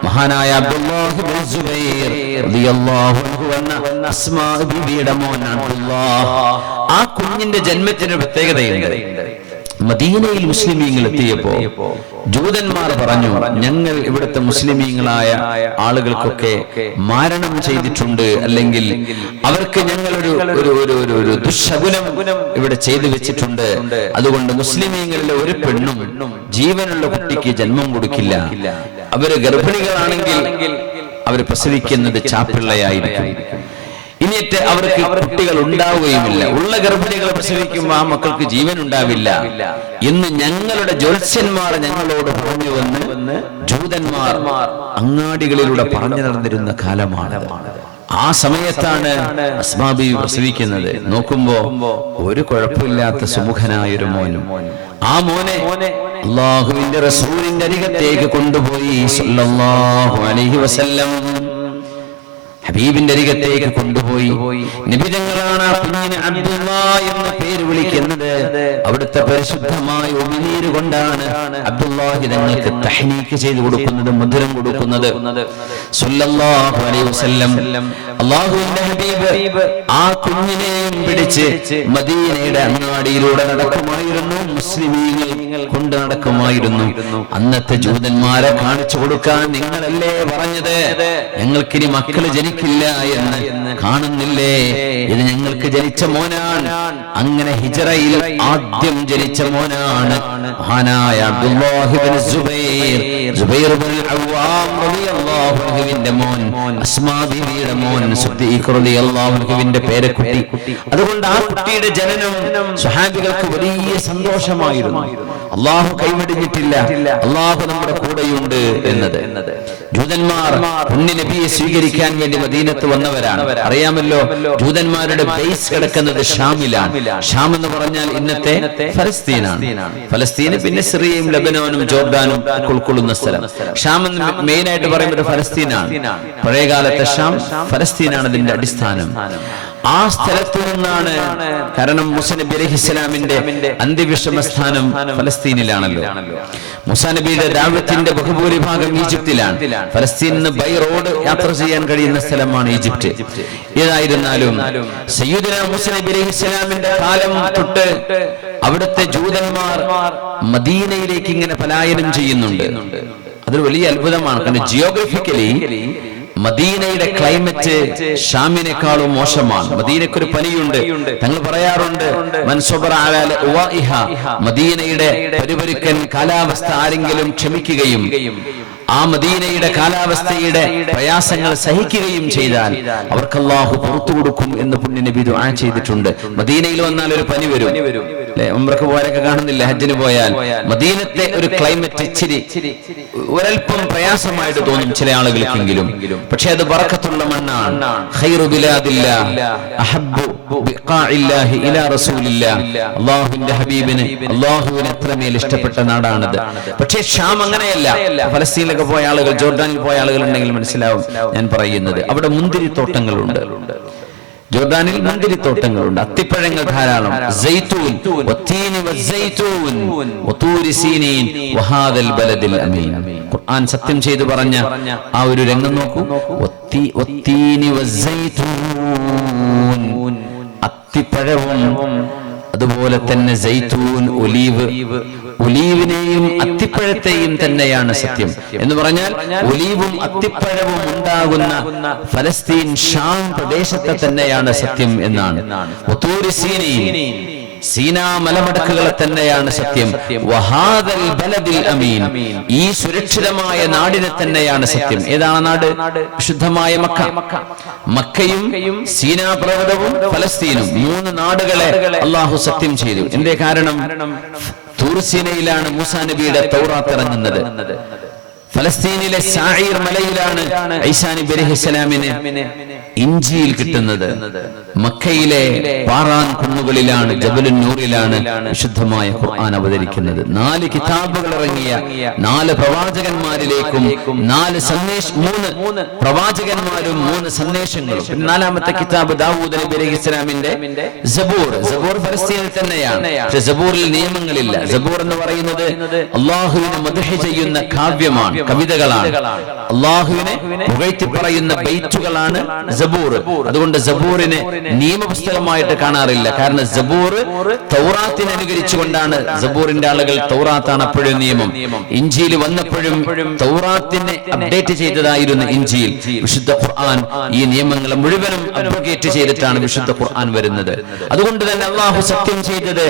മഹാനായ അബ്ദുല്ലാഹ് ഇബ്നു സുബൈർ റളിയല്ലാഹു അൻഹു എന്ന അസ്മാ ബീവിയുടെ മോൻ അബ്ദുല്ലാഹ്. ആ കുഞ്ഞിന്റെ ജന്മത്തിന് പ്രത്യേകതയുണ്ട്. മദീനയിൽ മുസ്ലിമീങ്ങൾ എത്തിയപ്പോ ജൂതന്മാർ പറഞ്ഞു, ഞങ്ങൾ ഇവിടുത്തെ മുസ്ലിമീങ്ങളായ ആളുകൾക്കൊക്കെ മാരണം ചെയ്തിട്ടുണ്ട്, അല്ലെങ്കിൽ അവർക്ക് ഞങ്ങളൊരു ഒരു ദുശകുനം ഇവിടെ ചെയ്തു വെച്ചിട്ടുണ്ട്. അതുകൊണ്ട് മുസ്ലിമീങ്ങളിലെ ഒരു പെണ്ണും ജീവനുള്ള കുട്ടിക്ക് ജന്മം കൊടുക്കില്ല. അവര് ഗർഭിണികളാണെങ്കിൽ അവർ പ്രസവിക്കുന്നത് ചാപ്പിള്ളയായിരിക്കും. ഇനിയിട്ട് അവർക്ക് കുട്ടികൾ ഉണ്ടാവുകയുമില്ല. ഉള്ള ഗർഭിണികളെ പ്രസവിക്കുമ്പോൾ ആ മക്കൾക്ക് ജീവൻ ഉണ്ടാവില്ല എന്ന് ഞങ്ങളുടെ ജ്യോത്സ്യന്മാർ ഞങ്ങളോട് പറഞ്ഞുവെന്ന് ജൂതന്മാർ അങ്ങാടികളിലൂടെ പറഞ്ഞു നടന്നിരുന്ന കാലമാണ്. ആ സമയത്താണ് അസ്മാ ബീവി പ്രസവിക്കുന്നത്. നോക്കുമ്പോ ഒരു കുഴപ്പമില്ലാത്ത സുമുഖനായൊരു മോനും. ആ മോനെ അല്ലാഹുവിന്റെ റസൂലിന്റെ അരികത്തേക്ക് കൊണ്ടുപോയി സല്ലല്ലാഹു അലൈഹി വസല്ലം, ഹബീബിന്റെ അരികത്തേക്ക് കൊണ്ടുപോയി. നബി തങ്ങളാണ് ആ കുഞ്ഞിനെ അബ്ദുല്ലാഹ് എന്ന് പേര് വിളിക്കുന്നത്. അവിടുത്തെ പരിശുദ്ധമായ ഉമിനീര് കൊണ്ടാണ് അബ്ദുല്ലാഹി തങ്ങൾക്ക് തഹ്നീക്ക് ചെയ്തു കൊടുക്കുന്നത്, മധുരം കൊടുക്കുന്നത്. സല്ലല്ലാഹു അലൈഹി വസല്ലം അല്ലാഹുവിന്റെ ഹബീബ് ആ കുഞ്ഞിനെയും പിടിച്ച് മദീനയുടെ അങ്ങാടിയിലൂടെ നടക്കുമായിരുന്നു, മുസ്ലിമീങ്ങൾ കൊണ്ട് നടക്കുമായിരുന്നു. അന്നത്തെ ജൂതന്മാരെ കാണിച്ചു കൊടുക്കാൻ നിങ്ങളല്ലേ പറഞ്ഞത് ഞങ്ങൾക്കിനി മക്കള് ജനിക്കില്ല എന്ന്? കാണുന്നില്ലേ, ഇത് ഞങ്ങൾക്ക് ജനിച്ച മോനാണ്. അങ്ങനെ ഹിജറയിൽ ആദ്യം ജനിച്ച മോനാണ് മഹാനായ അബ്ദുല്ലാഹി ഇബ്നു സുബൈർ ഇബ്നുൽ അവ്വാം റളിയല്ലാഹു അൻഹുവിന്റെ മോൻ, അസ്മാ ബീവിയുടെ മോൻ സിദ്ദീഖ് റളിയല്ലാഹു അൻഹുവിന്റെ പേരക്കുട്ടി. അതുകൊണ്ട് ആ കുട്ടിയുടെ ജനനം സ്വഹാബികൾക്ക് വലിയ സന്തോഷമായിരുന്നു. അല്ലാഹു കൈവിടിഞ്ഞിട്ടില്ല, അല്ലാഹു നമ്മുടെ കൂടെയുണ്ട് എന്നത്. ജൂതന്മാർ പുണ്യ നബിയെ സ്വീകരിക്കാൻ വേണ്ടി മദീനത്ത് വന്നവരാണ്. അറിയാമല്ലോ, ജൂതന്മാരുടെ ബേസ് കിടക്കുന്നത് ഷാമിലാണ്. ഷാം എന്ന് പറഞ്ഞാൽ ഇന്നത്തെ ഫലസ്തീനാണ്. ഫലസ്തീന് പിന്നെ സിറിയയും ലബനോനും ജോർദാനും ഉൾക്കൊള്ളുന്ന സ്ഥലം. ഷാം എന്ന് മെയിൻ ആയിട്ട് പറയുന്നത് ഫലസ്തീനാണ്. പഴയകാലത്തെ ഷാം ഫലസ്തീനാണ് അതിന്റെ അടിസ്ഥാനം. ആ സ്ഥലത്തു നിന്നാണ്, കാരണം മൂസ നബി അലൈഹിസ്സലാമിന്റെ അന്ത്യവിശ്രമ സ്ഥാനം ഫലസ്തീനിലാണല്ലോ. മൂസാ നബിയുടെ ദഅവത്തിന്റെ ബഹുഭൂരിഭാഗം ഈജിപ്തിലാണ്. ഫലസ്തീനിൽ ബൈ റോഡ് യാത്ര ചെയ്യാൻ കഴിയുന്ന സ്ഥലമാണ് ഈജിപ്ത്. ഏതായിരുന്നാലും സയ്യിദുനാ മൂസ നബി അലൈഹിസ്സലാമിന്റെ കാലം തൊട്ട് അവിടുത്തെ ജൂതന്മാർ മദീനയിലേക്ക് ഇങ്ങനെ പലായനം ചെയ്യുന്നുണ്ട്. അതൊരു വലിയ അത്ഭുതമാണ്. കാരണം ജിയോഗ്രഫിക്കലി മദീനയുടെ ക്ലൈമറ്റ് ഷാമിനേക്കാളും മോശമാണ്. മദീനക്കൊരു പനിയുണ്ട്. തങ്ങൾ പറയാറുണ്ട്, മദീനയുടെ പരിപരുക്കൻ കാലാവസ്ഥ ആരെങ്കിലും ക്ഷമിക്കുകയും ആ മദീനയുടെ കാലാവസ്ഥയുടെ പ്രയാസങ്ങൾ സഹിക്കുകയും ചെയ്താൽ അവർക്ക് അല്ലാഹു പുറത്തു കൊടുക്കും എന്ന് പുണ്യ നബി ദുആ ചെയ്തിട്ടുണ്ട്. മദീനയിൽ വന്നാൽ ഒരു പനി വരും അല്ലെ? ഉംറക്ക് പോയാലൊക്കെ കാണുന്നില്ല, ഹജ്ജിന് പോയാൽ മദീനത്തെ ഒരു ക്ലൈമറ്റ് ഇച്ചിരി ഒരൽപ്പം പ്രയാസമായിട്ട് തോന്നും ചില ആളുകൾക്കെങ്കിലും. പക്ഷെ അത് ബറക്കത്തുള്ള മണ്ണാണ്. ഖൈറു ബിലാദില്ലാഹ് അഹബ്ബു ബിഖാഇല്ലാഹി ഇലാ റസൂലില്ലാഹ്. അല്ലാഹുവിന്റെ ഹബീബിന്, അല്ലാഹുവിന് എത്രമേൽ ഇഷ്ടപ്പെട്ട നാടാണത്. പക്ഷേ ഷാം അങ്ങനെയല്ല. ഫലസ്തീനിലൊക്കെ പോയ ആളുകൾ, ജോർദാനിൽ പോയ ആളുകൾ ഉണ്ടെങ്കിൽ മനസ്സിലാവും ഞാൻ പറയുന്നത്. അവിടെ മുന്തിരിത്തോട്ടങ്ങളുണ്ട്. ജോർദാനിൽ മുന്തിരിത്തോട്ടങ്ങളുണ്ട്, അത്തിപ്പഴങ്ങൾ ധാരാളം. സൈതൂൻ വത്തീനി വസ്സൈതൂൻ വതൂരി സീനീൻ വഹാദൽ ബലദിൽ അമീൻ. ഖുർആൻ സത്യം ചെയ്തു പറഞ്ഞ ആ ഒരു രംഗം നോക്കൂ. വത്തീനി വസ്സൈതൂൻ, അത്തിപ്പഴവും അതുപോലെ തന്നെ സൈതൂൻ, ഒലീവ്. ഒലീവിനെയും അത്തിപ്പഴത്തെയും തന്നെയാണ് സത്യം എന്ന് പറഞ്ഞാൽ ഒലീവും അത്തിപ്പഴവും ഉണ്ടാകുന്ന ഫലസ്തീൻ ഷാം പ്രദേശത്തെ തന്നെയാണ് സത്യം എന്നാണ്. സീനാ മലമടക്കുകളെ തന്നെയാണ് സത്യം. വഹാദൽ ബലദിൽ അമീൻ, ഈ സുരക്ഷിതമായ നാടിനെ തന്നെയാണ് സത്യം. ഏതാണ് നാട്? വിശുദ്ധമായ മക്ക. മക്കയും സീനാ പർവ്വതവും ഫലസ്തീനും, 3 നാടുകളെ അല്ലാഹു സത്യം ചെയ്തു. എന്തേ കാരണം? തൂർ സീനയിലാണ് മൂസാ നബിയുടെ തൗറാത്ത് ഇറങ്ങുന്നത്. ഫലസ്തീനിലെ സാഈർ മലയിലാണ് ഈസാ നബി അലൈഹിസ്സലാമിന് ഇഞ്ചീൽ കിട്ടുന്നത്. മക്കയിലെ പാറാൻ കുന്നുകളിലാണ്, ജബലുൻ നൂറിലാണ് വിശുദ്ധമായ ഖുർആൻ അവതരിക്കുന്നത്. 4 കിതാബുകൾ ഇറങ്ങിയ 4 പ്രവാചകന്മാരിലേക്കും 3 പ്രവാചകന്മാരും 3 സന്ദേശങ്ങളും. 4ാമത്തെ കിതാബ് ദാവൂദ് നബി അലൈഹിസ്സലാമിന്റെ സബൂർ. സബൂർ ഫലസ്തീനിൽ തന്നെയാണ്. പക്ഷെ സബൂറിൽ നിയമങ്ങളില്ല. സബൂർ എന്ന് പറയുന്നത് അല്ലാഹുവിനെ മദ്ഹ് ചെയ്യുന്ന കാവ്യമാണ്. കവിതകളാണ്. അള്ളാഹുവിനെ പുകഴ്ത്തി പറയുന്ന ബൈറ്റുകളാണ് സബൂർ. അതുകൊണ്ട് സബൂറിനെ നിയമപുസ്തകമായിട്ട് കാണാറില്ല. കാരണം സബൂർ തൗറാത്തിനെ അനുകരിച്ചുകൊണ്ടാണ്. സബൂറിന്റെ ആളുകൾ തൗറാത്താണ് അപ്പോഴും നിയമം. ഇഞ്ചിയിൽ വന്നപ്പോഴും തൗറാത്തിനെ അപ്ഡേറ്റ് ചെയ്തതായിരുന്നു ഇഞ്ചിയിൽ. വിശുദ്ധ ഖുർആൻ ഈ നിയമങ്ങളെ മുഴുവനും അബ്രോഗേറ്റ് ചെയ്തിട്ടാണ് വിശുദ്ധ ഖുർആൻ വരുന്നത്. അതുകൊണ്ട് തന്നെ അള്ളാഹു സത്യം ചെയ്തത്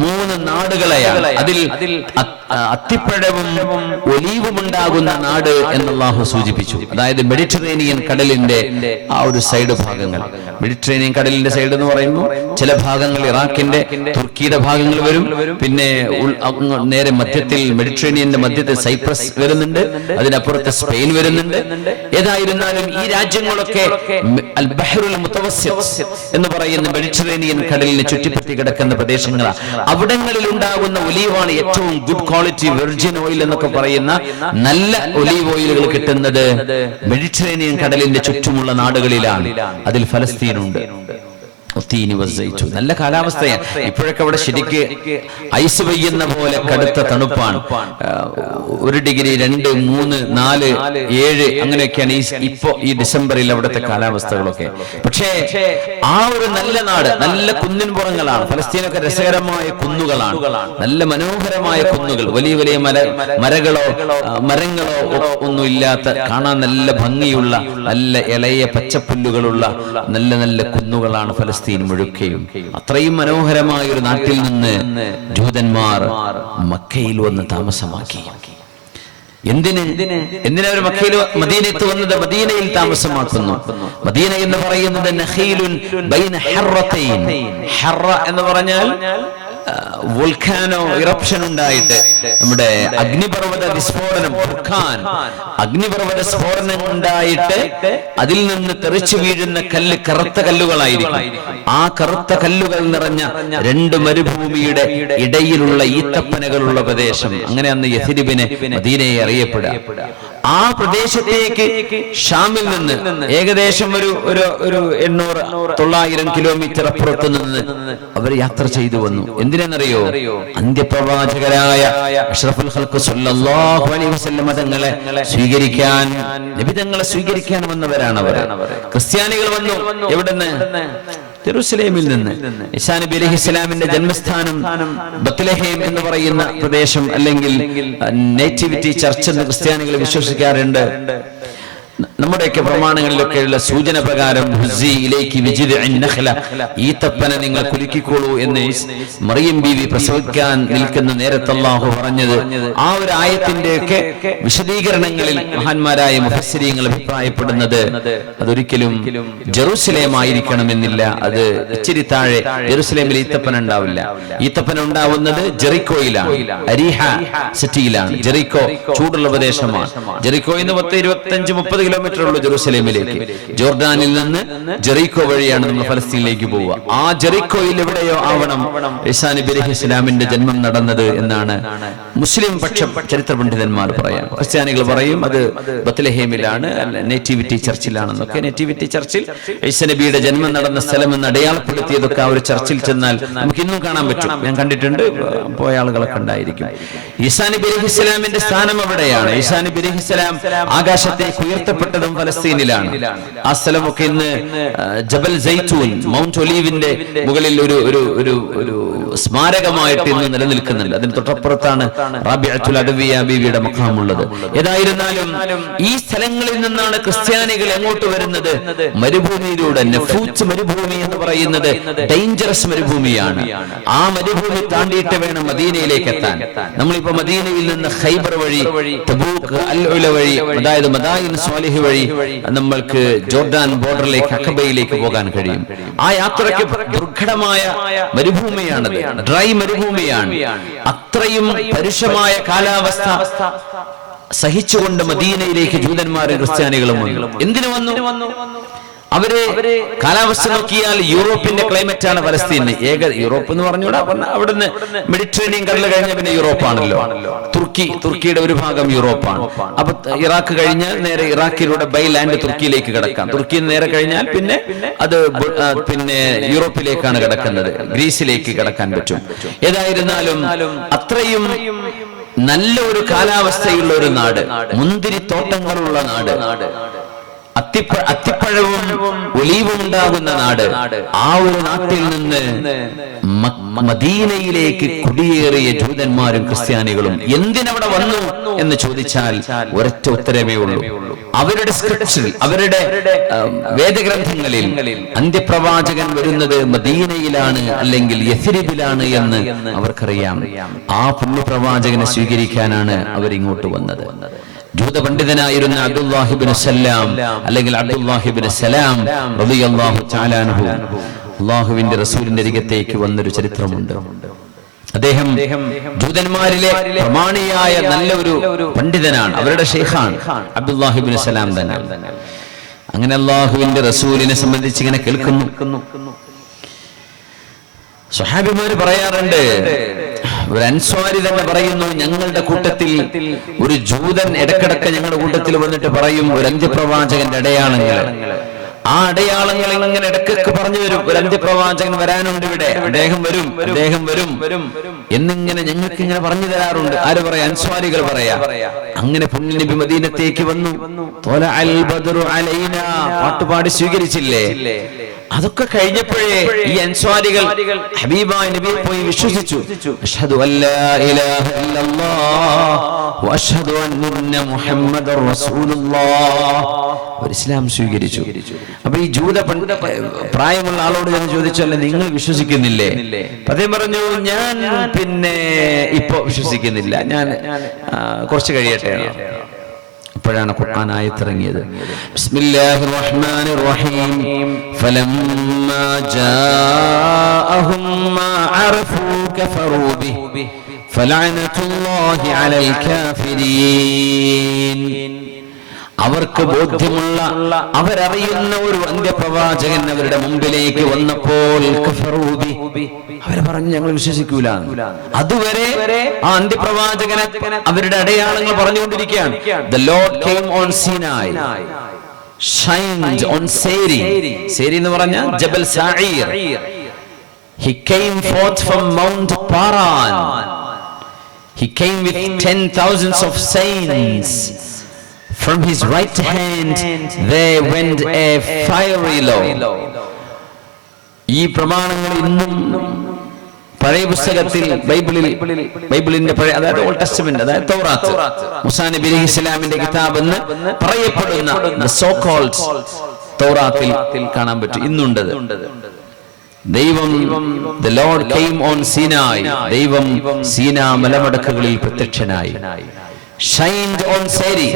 3 നാടുകളെയാണ്. അതിൽ അത്തിപ്പഴവും ഒലീവും ഉണ്ടാകുന്ന നാട് എന്ന് അള്ളാഹു സൂചിപ്പിച്ചു. അതായത് മെഡിറ്ററേനിയൻ കടലിന്റെ ആ ഒരു സൈഡ് ഭാഗങ്ങൾ. മെഡിറ്ററേനിയൻ കടലിന്റെ സൈഡ് എന്ന് പറയുമ്പോൾ ചില ഭാഗങ്ങൾ ഇറാഖിന്റെ തുർക്കിയുടെ ഭാഗങ്ങൾ വരും. പിന്നെ നേരെ മധ്യത്തിൽ മെഡിറ്ററേനിയന്റെ മധ്യത്തിൽ സൈപ്രസ് വരുന്നുണ്ട്. അതിനപ്പുറത്ത് സ്പെയിൻ വരുന്നുണ്ട്. ഏതായിരുന്നാലും ഈ രാജ്യങ്ങളൊക്കെ അൽ ബഹ്റുൽ മുതവസ്സിത്ത് എന്ന് പറയുന്ന മെഡിറ്ററേനിയൻ കടലിനെ ചുറ്റിപ്പറ്റി കിടക്കുന്ന പ്രദേശങ്ങളാണ്. അവിടങ്ങളിൽ ഉണ്ടാകുന്ന ഒലീവാണ് ഏറ്റവും ഗുഡ് ക്വാളിറ്റി വെർജിൻ ഓയിൽ എന്നൊക്കെ പറയുന്ന നല്ല ഒലീവ് ഓയിലുകൾ കിട്ടുന്നത് മെഡിറ്ററേനിയൻ കടലിന്റെ ചുറ്റുമുള്ള നാടുകളിലാണ്. അതിൽ ഫലസ്തീനുണ്ട്. നല്ല കാലാവസ്ഥയാണ്. ഇപ്പോഴൊക്കെ അവിടെ ശരിക്ക് ഐസ് പെയ്യുന്ന പോലെ കടുത്ത തണുപ്പാണ്. 1 ഡിഗ്രി 2, 3, 4, 7 അങ്ങനെയൊക്കെയാണ് ഇപ്പോ ഈ ഡിസംബറിൽ അവിടുത്തെ കാലാവസ്ഥകളൊക്കെ. പക്ഷേ ആ ഒരു നല്ല നാട്, നല്ല കുന്നിൻ പുറങ്ങളാണ്. ഫലസ്തീനൊക്കെ രസകരമായ കുന്നുകളാണ്. നല്ല മനോഹരമായ കുന്നുകൾ. വലിയ വലിയ മരങ്ങളോ ഒന്നും ഇല്ലാത്ത, കാണാൻ നല്ല ഭംഗിയുള്ള, നല്ല ഇളയ പച്ചപ്പുല്ലുകളുള്ള നല്ല നല്ല കുന്നുകളാണ് ഫലസ്തീൻ മുഴുക്കയും. അത്രയും മനോഹരമായ ഒരു നാട്ടിൽ നിന്ന് ജൂതന്മാർ മക്കയിൽ വന്ന് താമസമാക്കി. എന്തിനാ അവർ മദീനത്ത് വന്നത്? മദീനയിൽ താമസമാക്കുന്നു. മദീന എന്ന് പറയുന്നത് നഖീലുൻ ബൈന ഹറത്തൈൻ. ഹറ എന്ന് പറഞ്ഞാൽ വോൾക്കാനോ ഇറപ്ഷൻ ഉണ്ടായിട്ട് നമ്മുടെ അഗ്നിപർവ്വത വിസ്ഫോടനം, അഗ്നിപർവ്വത സ്ഫോടനം ഉണ്ടായിട്ട് അതിൽ നിന്ന് തെറിച്ചു വീഴുന്ന കല്ല് കറുത്ത കല്ലുകളായിരിക്കും. ആ കറുത്ത കല്ലുകൾ നിറഞ്ഞ 2 മരുഭൂമിയുടെ ഇടയിലുള്ള ഈത്തപ്പനകളുള്ള പ്രദേശം. അങ്ങനെ അന്ന് യഥരിബിനെ മദീനയെ അറിയപ്പെടുക. ആ പ്രദേശത്തേക്ക് ഷാമിൽ നിന്ന് ഏകദേശം ഒരു 800-900 കിലോമീറ്റർ അപ്പുറത്ത് നിന്ന് അവർ യാത്ര ചെയ്തു വന്നു. എന്തിനെന്നറിയോ? അന്ത്യപ്രവാചകരായ അഷ്റഫുൽ ഖൽഖ് സ്വല്ലല്ലാഹു അലൈഹി വസല്ലം തങ്ങളെ സ്വീകരിക്കാൻ, നബി തങ്ങളെ സ്വീകരിക്കാൻ വന്നവരാണ് അവർ. ക്രിസ്ത്യാനികൾ വന്നു. എവിടുന്ന്? ജെറുസലേമിൽ നിന്ന്. ഈസാ നബി അലൈഹിസ്സലാമിന്റെ ജന്മസ്ഥാനം ബത്ലഹേം എന്ന് പറയുന്ന പ്രദേശം, അല്ലെങ്കിൽ നേറ്റിവിറ്റി ചർച്ച് എന്ന് ക്രിസ്ത്യാനികൾ വിശ്വസിക്കാറുണ്ട്. നമ്മുടെയൊക്കെ പ്രമാണങ്ങളിലൊക്കെയുള്ള സൂചന പ്രകാരം ഈത്തപ്പന നിങ്ങൾ കുലുക്കിക്കോളൂ എന്ന് മറിയം ബീവി പ്രസവിക്കാൻ നിൽക്കുന്ന നേരത്ത് അല്ലാഹു പറഞ്ഞത്. ആ ഒരു ആയത്തിന്റെയൊക്കെ വിശദീകരണങ്ങളിൽ മഹാന്മാരായ മുഫസ്സിരീങ്ങൾ അഭിപ്രായപ്പെടുന്നത് അതൊരിക്കലും ജെറുസലേം ആയിരിക്കണമെന്നില്ല. അത് ഇച്ചിരി താഴെ ജെറുസലേമിൽ ഈത്തപ്പന ഉണ്ടാവില്ല. ഈത്തപ്പന ഉണ്ടാവുന്നത് ജെറിക്കോയിലാണ്, അരീഹ സിറ്റിയിലാണ്. ജെറിക്കോ ചൂടുള്ള പ്രദേശമാണ്. ജെറിക്കോയിൽ നിന്ന് 25-30 കിലോമീറ്റർ ഉള്ളൂ ജെറുസലേമിലേക്ക്. ജോർഡാനിൽ നിന്ന് ജെറിക്കോ വഴിയാണ് നമ്മൾ ഫലസ്തീനിലേക്ക് പോവുക. ആ ജെറിക്കോയിൽ എവിടെയോ ആവണം ഈസാ നബി അലൈഹിസ്സലാമിന്റെ ജന്മം നടന്നത് എന്നാണ് മുസ്ലിം പക്ഷം ചരിത്ര പണ്ഡിതന്മാർ പറയാം. ക്രിസ്ത്യാനികൾ പറയും അത് ബത്ലഹേമിലാണ്, നേറ്റിവിറ്റി ചർച്ചിലാണെന്നൊക്കെ. നേറ്റിവിറ്റി ചർച്ചിൽ ഈസാ നബിയുടെ ജന്മം നടന്ന സ്ഥലം എന്ന് അടയാളപ്പെടുത്തിയതൊക്കെ ആ ഒരു ചർച്ചിൽ ചെന്നാൽ നമുക്ക് ഇന്നും കാണാൻ പറ്റും. ഞാൻ കണ്ടിട്ടുണ്ട്, പോയ ആളുകളൊക്കെ ഉണ്ടായിരിക്കും. ഈസാ നബി അലൈഹിസ്സലാമിന്റെ സ്ഥാനം അവിടെയാണ്. ഈസാ നബി അലൈഹിസ്സലാം ആകാശത്തേക്ക് ഉയർത്തപ്പെട്ടതും ഫലസ്തീനിലാണ്. ആ സ്ഥലമൊക്കെ ഇന്ന് ജബൽ സൈത്തൂൻ, മൗണ്ട് ഒലീവിന്റെ മുകളിൽ ഒരു സ്മാരകമായിട്ട് ഇന്ന് നിലനിൽക്കുന്നുണ്ട്. അതിന് തൊട്ടപ്പുറത്താണ് റാബിഅത്തുൽ അദവിയ ബീവിയുടെ മഖാമുള്ളത്. ഏതായിരുന്നാലും ഈ സ്ഥലങ്ങളിൽ നിന്നാണ് ക്രിസ്ത്യാനികൾ എങ്ങോട്ട് വരുന്നത്? മരുഭൂമിയിലൂടെ. നഫൂത്ത് മരുഭൂമി എന്ന് പറയുന്നത് ഡേഞ്ചറസ് മരുഭൂമിയാണ്. ആ മരുഭൂമി താണ്ടിയിട്ട് വേണം മദീനയിലേക്ക് എത്താൻ. നമ്മളിപ്പോ മദീനയിൽ നിന്ന് ഖൈബർ വഴി, തബൂക്ക്, അൽ ഉല വഴി, അതായത് മദായിൻ സ്വാലിഹ് വഴി നമ്മൾക്ക് ജോർഡാൻ ബോർഡറിലേക്ക്, അഖബയിലേക്ക് പോകാൻ കഴിയും. ആ യാത്രയ്ക്ക് ദുർഘടമായ മരുഭൂമിയാണത്, ഡ്രൈ മരുഭൂമിയാണ്. അത്രയും പരുഷമായ കാലാവസ്ഥ സഹിച്ചുകൊണ്ട് മദീനയിലേക്ക് ജൂതന്മാരും ക്രിസ്ത്യാനികളും വന്നു. എന്തിനു വന്നു? അവര് കാലാവസ്ഥ നോക്കിയാൽ യൂറോപ്പിന്റെ ക്ലൈമറ്റ് ആണ് ഫലസ്തീന്. യൂറോപ്പ് എന്ന് പറഞ്ഞുകൂടാ, അവിടുന്ന് മെഡിറ്ററേനിയൻ കടൽ കഴിഞ്ഞ പിന്നെ യൂറോപ്പാണല്ലോ. തുർക്കിയുടെ ഒരു ഭാഗം യൂറോപ്പാണ്. അപ്പൊ ഇറാഖ് കഴിഞ്ഞാൽ നേരെ ഇറാഖിലൂടെ ബൈ ലാൻഡ് തുർക്കിയിലേക്ക് കിടക്കാം. തുർക്കിയിൽ നേരെ കഴിഞ്ഞാൽ പിന്നെ അത് യൂറോപ്പിലേക്കാണ് കിടക്കുന്നത്. ഗ്രീസിലേക്ക് കിടക്കാൻ പറ്റും. ഏതായിരുന്നാലും അത്രയും നല്ല ഒരു കാലാവസ്ഥയുള്ള ഒരു നാട്, മുന്തിരിത്തോട്ടങ്ങളുള്ള നാട്, അത്തിപ്പഴവും ഒലീവും ഉണ്ടാകുന്ന നാട്. ആ ഒരു നാട്ടിൽ നിന്ന് മദീനയിലേക്ക് കുടിയേറിയ ജൂതന്മാരും ക്രിസ്ത്യാനികളും എന്തിനവിടെ വന്നു എന്ന് ചോദിച്ചാൽ ഒരൊറ്റ ഉത്തരമേ ഉള്ളൂ. അവരുടെ സ്ക്രിപ്റ്റിൽ, അവരുടെ വേദഗ്രന്ഥങ്ങളിൽ അന്ത്യപ്രവാചകൻ വരുന്നത് മദീനയിലാണ് അല്ലെങ്കിൽ യസ്രിബിലാണ് എന്ന് അവർക്കറിയാം. ആ പുണ്യപ്രവാചകനെ സ്വീകരിക്കാനാണ് അവരിങ്ങോട്ട് വന്നത്. ജൂത പണ്ഡിതനായിരുന്ന അബ്ദുല്ലാഹിബ്നു സലാം അല്ലെങ്കിൽ അബ്ദുല്ലാഹിബ്നു സലാം റളിയല്ലാഹു തആല അൻഹു അല്ലാഹുവിന്റെ റസൂലിന്റെ അരികത്തേക്ക് വന്നൊരു ചരിത്രമുണ്ട്. അദ്ദേഹം ജൂതന്മാരിലെ പ്രമാണിയായ നല്ല ഒരു പണ്ഡിതനാണ്. അവരുടെ ഷെയ്ഖാണ് അബ്ദുല്ലാഹിബ്നു സലാം തന്നെ. അങ്ങനെ അല്ലാഹുവിന്റെ റസൂലിനെ സംബന്ധിച്ച് ഇങ്ങനെ കേൾക്കുന്നു. സ്വഹാബിമാര് പറയാറുണ്ട്, ഒരു അൻസ്വാരി തന്നെ പറയുന്നു, ഞങ്ങളുടെ കൂട്ടത്തിൽ ഒരു ജൂതൻ ഇടക്കിടക്ക് ഞങ്ങളുടെ കൂട്ടത്തിൽ വന്നിട്ട് പറയും ഒരു അന്ത്യപ്രവാചകന്റെ അടയാളങ്ങൾ. ആ അടയാളങ്ങൾ ഇങ്ങനെ ഇടക്കൊക്കെ പറഞ്ഞു വരും. ഒരു അന്ത്യപ്രവാചകൻ വരാനുണ്ട് ഇവിടെ, അദ്ദേഹം വരും എന്നിങ്ങനെ ഞങ്ങൾക്ക് ഇങ്ങനെ പറഞ്ഞു തരാറുണ്ട്. ആര് പറയാ? അൻസ്വാരികൾ പറയാ. അങ്ങനെ പുണ്യനബി മദീനത്തേക്ക് വന്നു. പാട്ടുപാടി സ്വീകരിച്ചില്ലേ? അതൊക്കെ കഴിഞ്ഞപ്പോഴേ ഈ അൻസ്വാരികൾ ഹബീബായ നബിയെ പോയി വിശ്വസിച്ചു. അഷ്ഹദു അല്ലാ ഇലാഹ ഇല്ലല്ലാഹ് വഅഷ്ഹദു അന്ന മുഹമ്മദർ റസൂലുള്ളാഹ്. അവർ ഇസ്ലാം സ്വീകരിച്ചു. അപ്പൊ ഈ ജൂത പ്രായമുള്ള ആളോട് ഞാൻ ചോദിച്ചല്ലേ, നിങ്ങൾ വിശ്വസിക്കുന്നില്ലേ? അദ്ദേഹം പറഞ്ഞു, ഞാൻ പിന്നെ ഇപ്പൊ വിശ്വസിക്കുന്നില്ല, ഞാൻ കുറച്ച് കഴിയട്ടെ. അപ്പോഴാണ് ഖുർആൻ ആയത്തിറങ്ങിയത്. ബിസ്മില്ലാഹിർ റഹ്മാനിർ റഹീം. ഫലമ്മാ ജാഅഹും മാ അറഫൂ കഫറൂ ബിഹി ഫലഅനതുല്ലാഹി അലൽ കാഫിരീൻ. അവർക്ക് ബോധ്യമുള്ള, അവരറിയുന്ന ഒരു അന്ത്യപ്രവാചകൻ അവരുടെ മുമ്പിലേക്ക് വന്നപ്പോൾ അവർ പറഞ്ഞു, ഞങ്ങൾ വിശ്വസിക്കൂല. അതുവരെ ആ അന്ത്യപ്രവാചകനെ അവരുടെ അടയാളങ്ങൾ പറഞ്ഞുകൊണ്ടിരിക്കുകയാണ്. The Lord came on Sinai, shined on Seri. Seri എന്ന് പറഞ്ഞാൽ ജബൽ സഈർ. He came forth from Mount Paran. He came with 10,000 of saints. From his right hand there went a fiery law. ഈ പ്രമാണങ്ങൾ ഇന്നും പഴയ പുസ്തകത്തിൽ ബൈബിളിന്റെ പഴയ, അതായത് ഓൾഡ് ടെസ്റ്റമെന്റ്, അതായത് തൗറാത്ത്, മൂസാ നബി അലൈഹിസ്സലാമിന്റെ കിതാബ് എന്ന് പറയപ്പെടുന്ന സോ കോൾഡ് തൗറാത്തിൽ കാണാൻ പറ്റും. ഇന്നുണ്ടത്. ദൈവം the Lord came on Sinai. ദൈവം സീനാ മലമടക്കുകളിൽ പ്രത്യക്ഷനായി. Shined on Seri.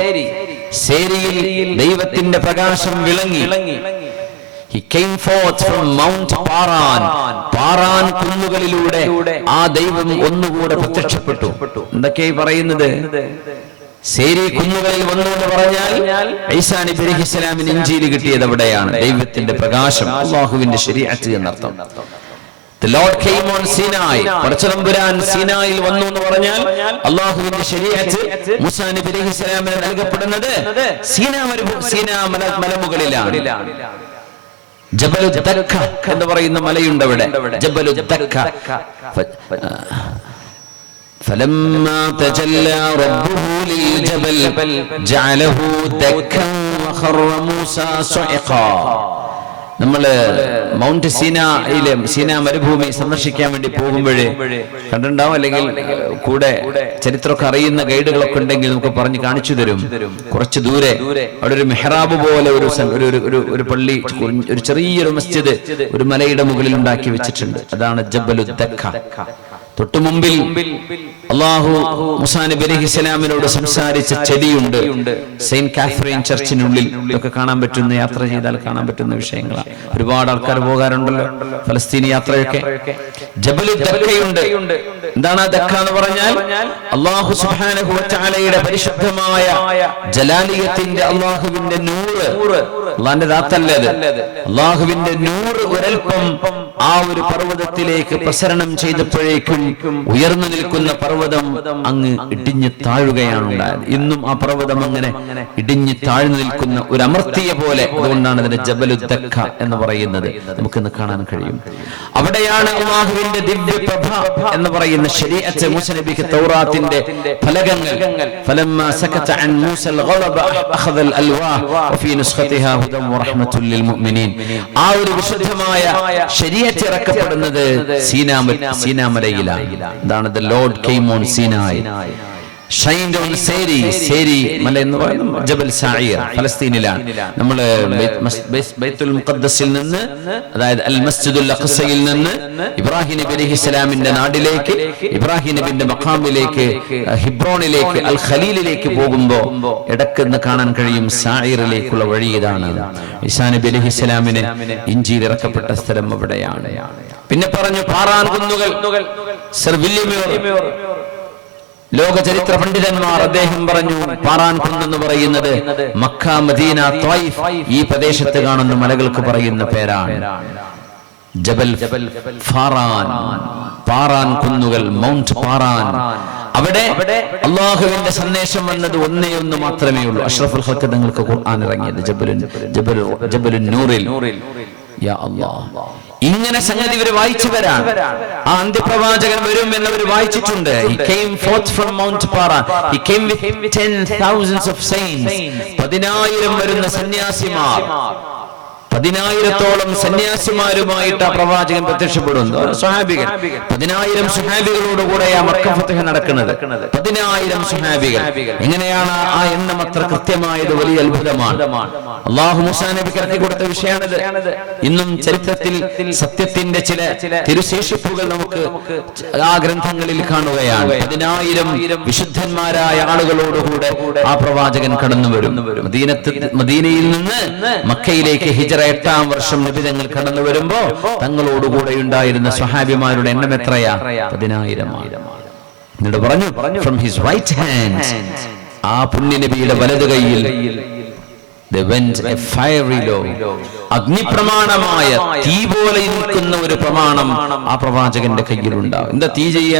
സേരിയിൽ ദൈവത്തിന്റെ പ്രകാശം വിളങ്ങി. He came forth from Mount Paran. Paran കുന്നുകളിലൂടെ ആ ദൈവം ഒന്നുകൂടെ പ്രത്യക്ഷപ്പെട്ടു. എന്തൊക്കെയായി പറയുന്നത്? സേരി കുന്നുകളിൽ വന്നു എന്ന് പറഞ്ഞാൽ ഈസാ നബി അലൈഹിസ്സലാമിന് ഇൻജീൽ കിട്ടിയത് അവിടെയാണ്. ദൈവത്തിന്റെ പ്രകാശം, അല്ലാഹുവിന്റെ ശരീഅത്ത് എന്നർത്ഥം. The Lord came on Sinai. പടച്ചതമ്പുരാൻ സീനായിൽ വന്നു എന്ന് പറഞ്ഞാൽ അല്ലാഹുവിന്റെ ശരീഅത്ത് മൂസാ നബി അലൈഹിസ്സലാമിന് നൽകപ്പെടുന്നത് സീനാ മലമുകളിലാണ്. ജബലു ദക്ക എന്ന് പറയുന്ന മലയുണ്ട് അവിടെ. ജബലു ദക്ക. فلما تجلى ربه للجبل جعله دكا وخر موسى صعقا. നമ്മള് മൗണ്ട് സീനായിലെ സീനാ മരുഭൂമി സന്ദർശിക്കാൻ വേണ്ടി പോകുമ്പോഴേ കണ്ടിട്ടുണ്ടാവും, അല്ലെങ്കിൽ കൂടെ ചരിത്രമൊക്കെ അറിയുന്ന ഗൈഡുകളൊക്കെ ഉണ്ടെങ്കിൽ നമുക്ക് പറഞ്ഞ് കാണിച്ചു തരും. കുറച്ച് ദൂരെ അവിടെ ഒരു മെഹ്റാബ് പോലെ ഒരു പള്ളി, ഒരു ചെറിയൊരു മസ്ജിദ് ഒരു മലയുടെ മുകളിൽ ഉണ്ടാക്കി വെച്ചിട്ടുണ്ട്. അതാണ് ജബലു ദക്ക. തൊട്ടു മുമ്പിൽ അല്ലാഹു മൂസാ നബി അലൈഹിസ്സലാമിനോട് സംസാരിച്ച ചെടിയുണ്ട്. സെയിന്റ് കാതറീൻ ചർച്ചിനുള്ളിൽ ഇതൊക്കെ കാണാൻ പറ്റുന്ന, യാത്ര ചെയ്താൽ കാണാൻ പറ്റുന്ന വിഷയങ്ങളാണ്. ഒരുപാട് ആൾക്കാർ പോകാറുണ്ടല്ലോ ഫലസ്തീൻ യാത്രയൊക്കെ. ജബലു ദക്കയുണ്ട്. എന്താണ് ആ ദക്ക എന്ന് പറഞ്ഞാൽ? അല്ലാഹു സുബ്ഹാനഹു വ തആലയുടെ പരിശുദ്ധമായ ജലാലിയത്തിന്റെ, അല്ലാഹുവിന്റെ നൂറ് അള്ളാന്റെ ദാത്തല്ലേ അത്. അള്ളാഹുവിന്റെ നൂറ് ഒരൽപ്പം ആ ഒരു പർവ്വതത്തിലേക്ക് പ്രസരണം ചെയ്തപ്പോഴേക്കും ഉയർന്നു നിൽക്കുന്ന പർവ്വതം അങ്ങ് ഇടിഞ്ഞു താഴുകയാണ് ഉണ്ടായത്. ഇന്നും ആ പർവ്വതം അങ്ങനെ ഇടിഞ്ഞു താഴ്ന്നു നിൽക്കുന്ന ഒരു അമർത്തിയ പോലെ. അതുകൊണ്ടാണ് അതിന്റെ ജബലുദ്ദക്ക എന്ന് പറയുന്നത്. നമുക്കിന്ന് കാണാൻ കഴിയും. അവിടെയാണ് അല്ലാഹുവിന്റെ ദിവ്യപ്രഭ എന്ന് പറയുന്ന ശരീഅത്ത് മൂസ നബിക്ക് തൗറാത്തിന്റെ ഫലകങ്ങൾ. ഫലമ്മാ സകത അൻ മൂസൽ ഗളബ അഖദൽ അൽവാഹ് വഫീ നുസ്ഖതിഹാ ഹുദൻ വറഹ്മത്തുൽ ലിൽ മുഅ്മിനീൻ. ആ ഒരു വിശുദ്ധമായ ശരീഅത്ത് ഇറക്കപ്പെടുന്നത് സീനാ മലയിലാണ്. അതാണ് the lord came on Sinai. Shined on Seir. Seir മല എന്ന് പറയുന്നത് ജബൽ സാഇർ ഫലസ്തീനിലാണ്. നമ്മൾ ബൈത്തുൽ മുഖദ്ദസിൽ നിന്ന്, അതായത് അൽ മസ്ജിദുൽ അഖ്സയിൽ നിന്ന് ഇബ്രാഹിം നബി അലൈഹിസ്സലാമിന്റെ നാട്ടിലേക്ക്, ഇബ്രാഹിം നബിന്റെ മഖാമിലേക്ക്, ഹിബ്രോണിലേക്ക്, അൽ ഖലീലിലേക്ക് പോകുമ്പോൾ ഇടയ്ക്ക് കാണാൻ കഴിയും സാഇറിലേക്കുള്ള വഴി ഇതാണ്. ഈസാ നബി അലൈഹിസ്സലാമിന് ഇഞ്ചീൽ ഇറക്കപ്പെട്ട സ്ഥലം അവിടെയാണ്. പിന്നെ പറഞ്ഞു പാറാൻ കുന്നുകൾ. സർ വില്യം ലോക ചരിത്ര പണ്ഡിതന്മാർ അദ്ദേഹം പറഞ്ഞു പാറാൻ കുന്നെന്ന് പറയുന്നത് മക്ക, മദീന, ത്വയ്ഫ് ഈ പ്രദേശത്ത് കാണുന്ന മലകൾക്ക് പറയുന്ന പേരാണ്. ജബൽ ഫാറാൻ, പാറാൻ കുന്നുകൾ, മൗണ്ട് പാറാൻ. അവിടെ അള്ളാഹുവിന്റെ സന്ദേശം വന്നത് ഒന്നേ ഒന്ന് മാത്രമേ ഉള്ളൂ. അഷ്റഫുൽ ഖൽഖ് തങ്ങൾക്ക് ഖുർആൻ ഇറങ്ങിയത് ജബലുൻ നൂറിൽ. യാ അല്ലാഹ്, ഇങ്ങനെ സംഗതി ഇവർ വായിച്ചവരാണ്. ആ അന്ത്യപ്രവാചകൻ വരും എന്നവർ വായിച്ചിട്ടുണ്ട്. He came forth from Mount Paran. He came with 10,000 of saints. 10,000 വരുന്ന സന്യാസിമാർ, 10,000-ഓളം സന്യാസിമാരുമായിട്ട് ആ പ്രവാചകൻ പ്രത്യക്ഷപ്പെടുന്നു. സ്വഹാബികൾ 10,000 സ്വഹാബികളോടുകൂടെ ആ മക്ക ഫത്ഹ് നടക്കുന്നത്. 10,000 സ്വഹാബികൾ. എങ്ങനെയാണ് ആ എണ്ണം അത്ര കൃത്യമായത്? വലിയ അത്ഭുതമാണ്. അല്ലാഹു മൂസാ നബിക്ക് ഇറക്കി കൊടുത്ത വിഷയമാണിത്. ഇന്നും ചരിത്രത്തിൽ സത്യത്തിന്റെ ചില തിരുശേഷിപ്പുകൾ നമുക്ക് ആ ഗ്രന്ഥങ്ങളിൽ കാണുകയാണ്. 10,000 വിശുദ്ധന്മാരായ ആളുകളോടുകൂടെ ആ പ്രവാചകൻ കടന്നു വരും. മദീനയിൽ നിന്ന് മക്കയിലേക്ക് ഹിജ്റ 8-ാം വർഷം നബി തങ്ങൾ കടന്നു വരുമ്പോ തങ്ങളോടുകൂടെ ഉണ്ടായിരുന്ന സ്വഹാബിമാരുടെ എണ്ണം എത്രയാ? 10,000. എന്നിട്ട് പറഞ്ഞു ഫ്രം ഹിസ് റൈറ്റ് ഹാൻഡ്, ആ പുണ്യ നബിയുടെ വലതു കൈയിൽ അഗ്നിപ്രമാണമായ തീ പോലെ നിൽക്കുന്ന ഒരു പ്രമാണം ആ പ്രവാചകന്റെ കയ്യിലുണ്ടാവും. എന്താ തീ ചെയ്യ?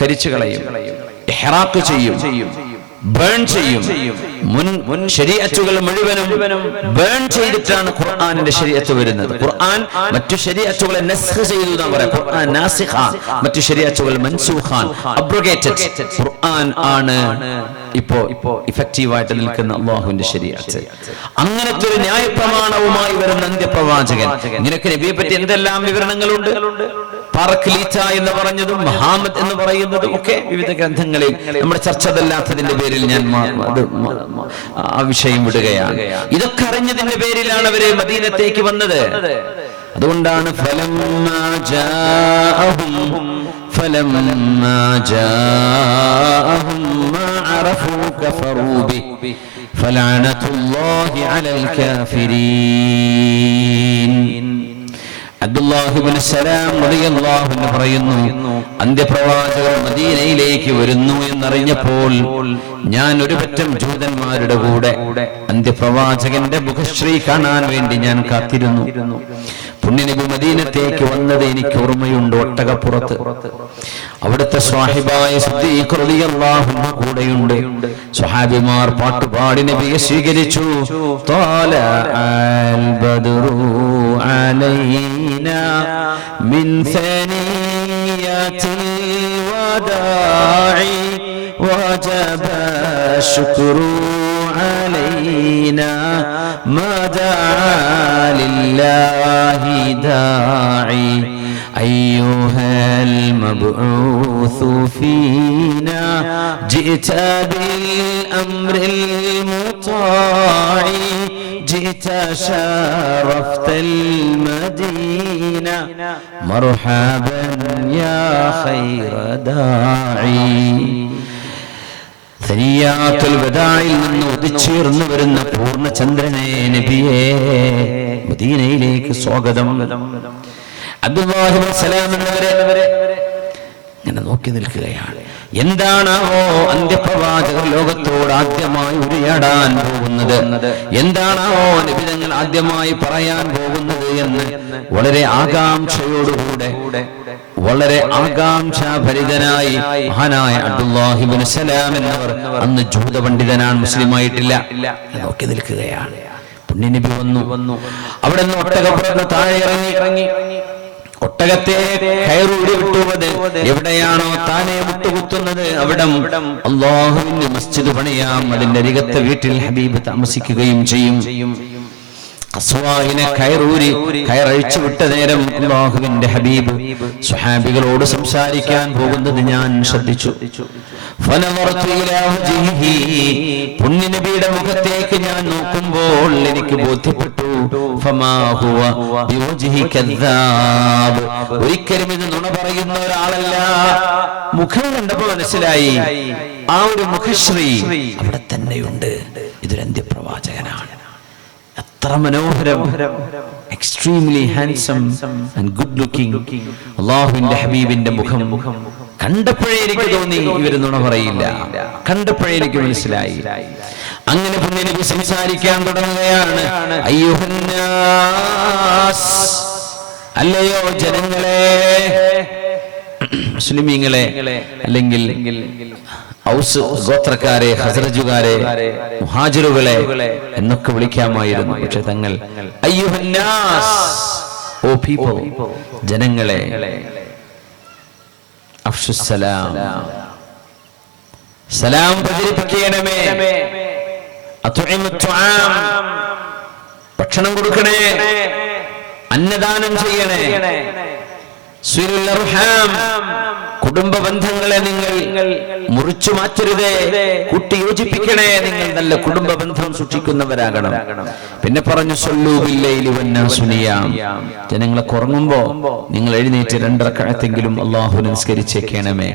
കരിച്ചു കളയും, ഇഹ്റാഖ് ചെയ്യും, ബേൺ ചെയ്യും. മുൻ ശരീഅത്തുകൾ മുഴുവനും ബേൺ ചെയ്തിട്ടാണ് ഖുർആനിന്റെ ശരീഅത്ത് വരുന്നത്. ഖുർആൻ മറ്റു ശരീഅത്തുകളെ നസ്ഖ് ചെയ്തു എന്നാണ് പറയുക. ഖുർആൻ നാസിഖാൻ, മറ്റു ശരീഅത്തുകൾ മൻസൂഖാൻ, അബ്രോഗേറ്റഡ്. ഖുർആൻ ആണ് ഇപ്പോ ഇഫക്റ്റീവായിട്ട് നിൽക്കുന്ന അല്ലാഹുവിന്റെ ശരീഅത്ത്. അങ്ങനത്തെ ഒരു ന്യായപ്രമാണവുമായി വരുന്ന അന്ത്യപ്രവാചകൻ. ഇങ്ങനെയൊക്കെ നബിയെ പറ്റി എന്തെല്ലാം വിവരണങ്ങളുണ്ട്. പാറഖലീത്ത എന്ന് പറഞ്ഞതും മുഹമ്മദ് എന്ന് പറയുന്നതും ഒക്കെ വിവിധ ഗ്രന്ഥങ്ങളിൽ. നമ്മുടെ ചർച്ച അതല്ലാത്തതിന്റെ പേരിൽ ഞാൻ ആ വിഷയം വിടുകയാണ്. ഇതൊക്കെ അറിഞ്ഞതിന്റെ പേരിലാണ് അവര് മദീനത്തേക്ക് വന്നത്. അതുകൊണ്ടാണ് അബ്ദുല്ലാഹി ഇബ്നു സലാം റളിയല്ലാഹു അൻഹു പറയുന്നു, അന്ത്യപ്രവാചകർ മദീനയിലേക്ക് വരുന്നു എന്നറിഞ്ഞപ്പോൾ ഞാൻ ഒരു പറ്റം ജൂതന്മാരുടെ കൂടെ അന്ത്യപ്രവാചകന്റെ മുഖശ്രീ കാണാൻ വേണ്ടി ഞാൻ കാത്തിരുന്നു. പുണ്യനബി മദീനത്തേക്ക് വന്നത് എനിക്ക് ഓർമ്മയുണ്ട്. ഒട്ടകപ്പുറത്ത് അവിടുത്തെ സ്വാഹിബായ സിദ്ദീഖ് റളിയല്ലാഹു അൻഹു കൂടെയുണ്ട്. സ്വഹാബിമാർ പാട്ടുപാടി നബിയെ സ്വീകരിച്ചു. ത്വാലഅൽ ബദ്റു അലൈനാ മിൻ സനിയാത്തിൽ വദാഇ വജബ ശുക്രു علينا ما دعا لله داعي أيها المبعوث فينا جئت بالأمر المطاع جئت شرفت المدينة مرحبا يا خير داعي. സനിയാത്തുൽ വദാഇൽ നിന്ന് ഉദിച്ചുയർന്നു വരുന്ന പൂർണ്ണചന്ദ്രനെ നബിയേ, മദീനയിലേക്ക് സ്വാഗതം. അബ്ദുല്ലാഹി ഇബ്നു സലാം എന്നവരെ ഇങ്ങനെ നോക്കി നിൽക്കുകയാണ്. എന്താണോ അന്ത്യപ്രവാചകർ ലോകത്തോട് ആദ്യമായി ഉരിയാടാൻ പോകുന്നത്, എന്താണോ നബി തങ്ങൾ ആദ്യമായി പറയാൻ പോകുന്നത് എന്ന് വളരെ ആകാംക്ഷയോടുകൂടെ, വളരെ ആകാംക്ഷാഭരിതനായി മഹാനായ അബ്ദുല്ലാഹി ഇബ്നു സലാം എന്നവർ, അന്ന് ജൂത പണ്ഡിതനാണ്, മുസ്ലിമായിട്ടില്ല, നോക്കി നിൽക്കുകയാണ്. പുണ്യനബി വന്നു. അവിടെ നിന്ന് ഒട്ടകപ്പുറത്ത് താഴെ ഇറങ്ങി ഒട്ടകത്തെ കയറൂരി വിട്ടുവത് എവിടെയാണോ താനെ മുട്ടുകുത്തുന്നത് അവിടം അല്ലാഹുവിന്റെ മസ്ജിദ് പണിയാം. അതിന്റെ അരികത്തെ വീട്ടിൽ ഹബീബ് താമസിക്കുകയും ചെയ്യും. ഖസ്വായിനെ കയറഴിച്ചു വിട്ട നേരം അല്ലാഹുവിന്റെ ഹബീബ് സ്വഹാബികളോട് സംസാരിക്കാൻ പോകുന്നത് ഞാൻ ശ്രദ്ധിച്ചു. പുണ്യനബിയുടെ മുഖത്തേക്ക് ഞാൻ നോക്കുമ്പോൾ എനിക്ക് ബോധ്യപ്പെട്ടു, ഒരിക്കലും ഇത് നുണ പറയുന്ന ഒരാളല്ല. മുഖം കണ്ടപ്പോൾ മനസ്സിലായി, ആ ഒരു മുഖശ്രീ അവിടെ തന്നെയുണ്ട്. ഇതൊരു അന്ത്യപ്രവാചകനാണ്. അത്ര മനോഹരം, extremely handsome and good looking അല്ലാഹുവിന്റെ ഹബീബിന്റെ മുഖം കണ്ടപ്പോഴേ എനിക്ക് തോന്നി ഇവര് നുണ പറയില്ല. കണ്ടപ്പോഴേ എനിക്ക് മനസ്സിലായി. അങ്ങനെ പുണ്യനബി സംസാരിക്കാൻ തുടങ്ങുകയാണ്. അയ്യുഹന്നാസ്, അല്ലയോ ജനങ്ങളെ, മുസ്ലിമീങ്ങളെ, അല്ലെങ്കിൽ ഔസ് ഗോത്രക്കാരെ, ഹസ്റജുകാരെ, മുഹാജിറുകളെ എന്നൊക്കെ വിളിക്കാമായിരുന്നു. പക്ഷെ തങ്ങൾ അയ്യുഹന്നാസ്, ഓ പീപ്പിൾ, ജനങ്ങളെ, അഫ്ഷുസ്സലാം, സലാം പ്രചരിപ്പിക്കണമേ, അത്ഉഇമുത്ത്വാം, ഭക്ഷണം കൊടുക്കണേ, അന്നദാനം ചെയ്യണേ, സിലുൽ അർഹാം, കുടുംബ ബന്ധങ്ങളെ നിങ്ങൾ മുറിച്ചു മാറ്റരുതേ, കൂട്ടിയോജിപ്പിക്കണേ, നിങ്ങൾ നല്ല കുടുംബ ബന്ധം സൂക്ഷിക്കുന്നവരാകണം. പിന്നെ പറഞ്ഞു സല്ലൂ ബില്ലൈലി വന്നാസു നിയാം, ജനങ്ങളെ ഉറങ്ങുമ്പോ നിങ്ങൾ എഴുന്നേറ്റ് 2 റക്അത്തെങ്കിലും അല്ലാഹുവിനെ നിസ്കരിച്ചേക്കണമേ.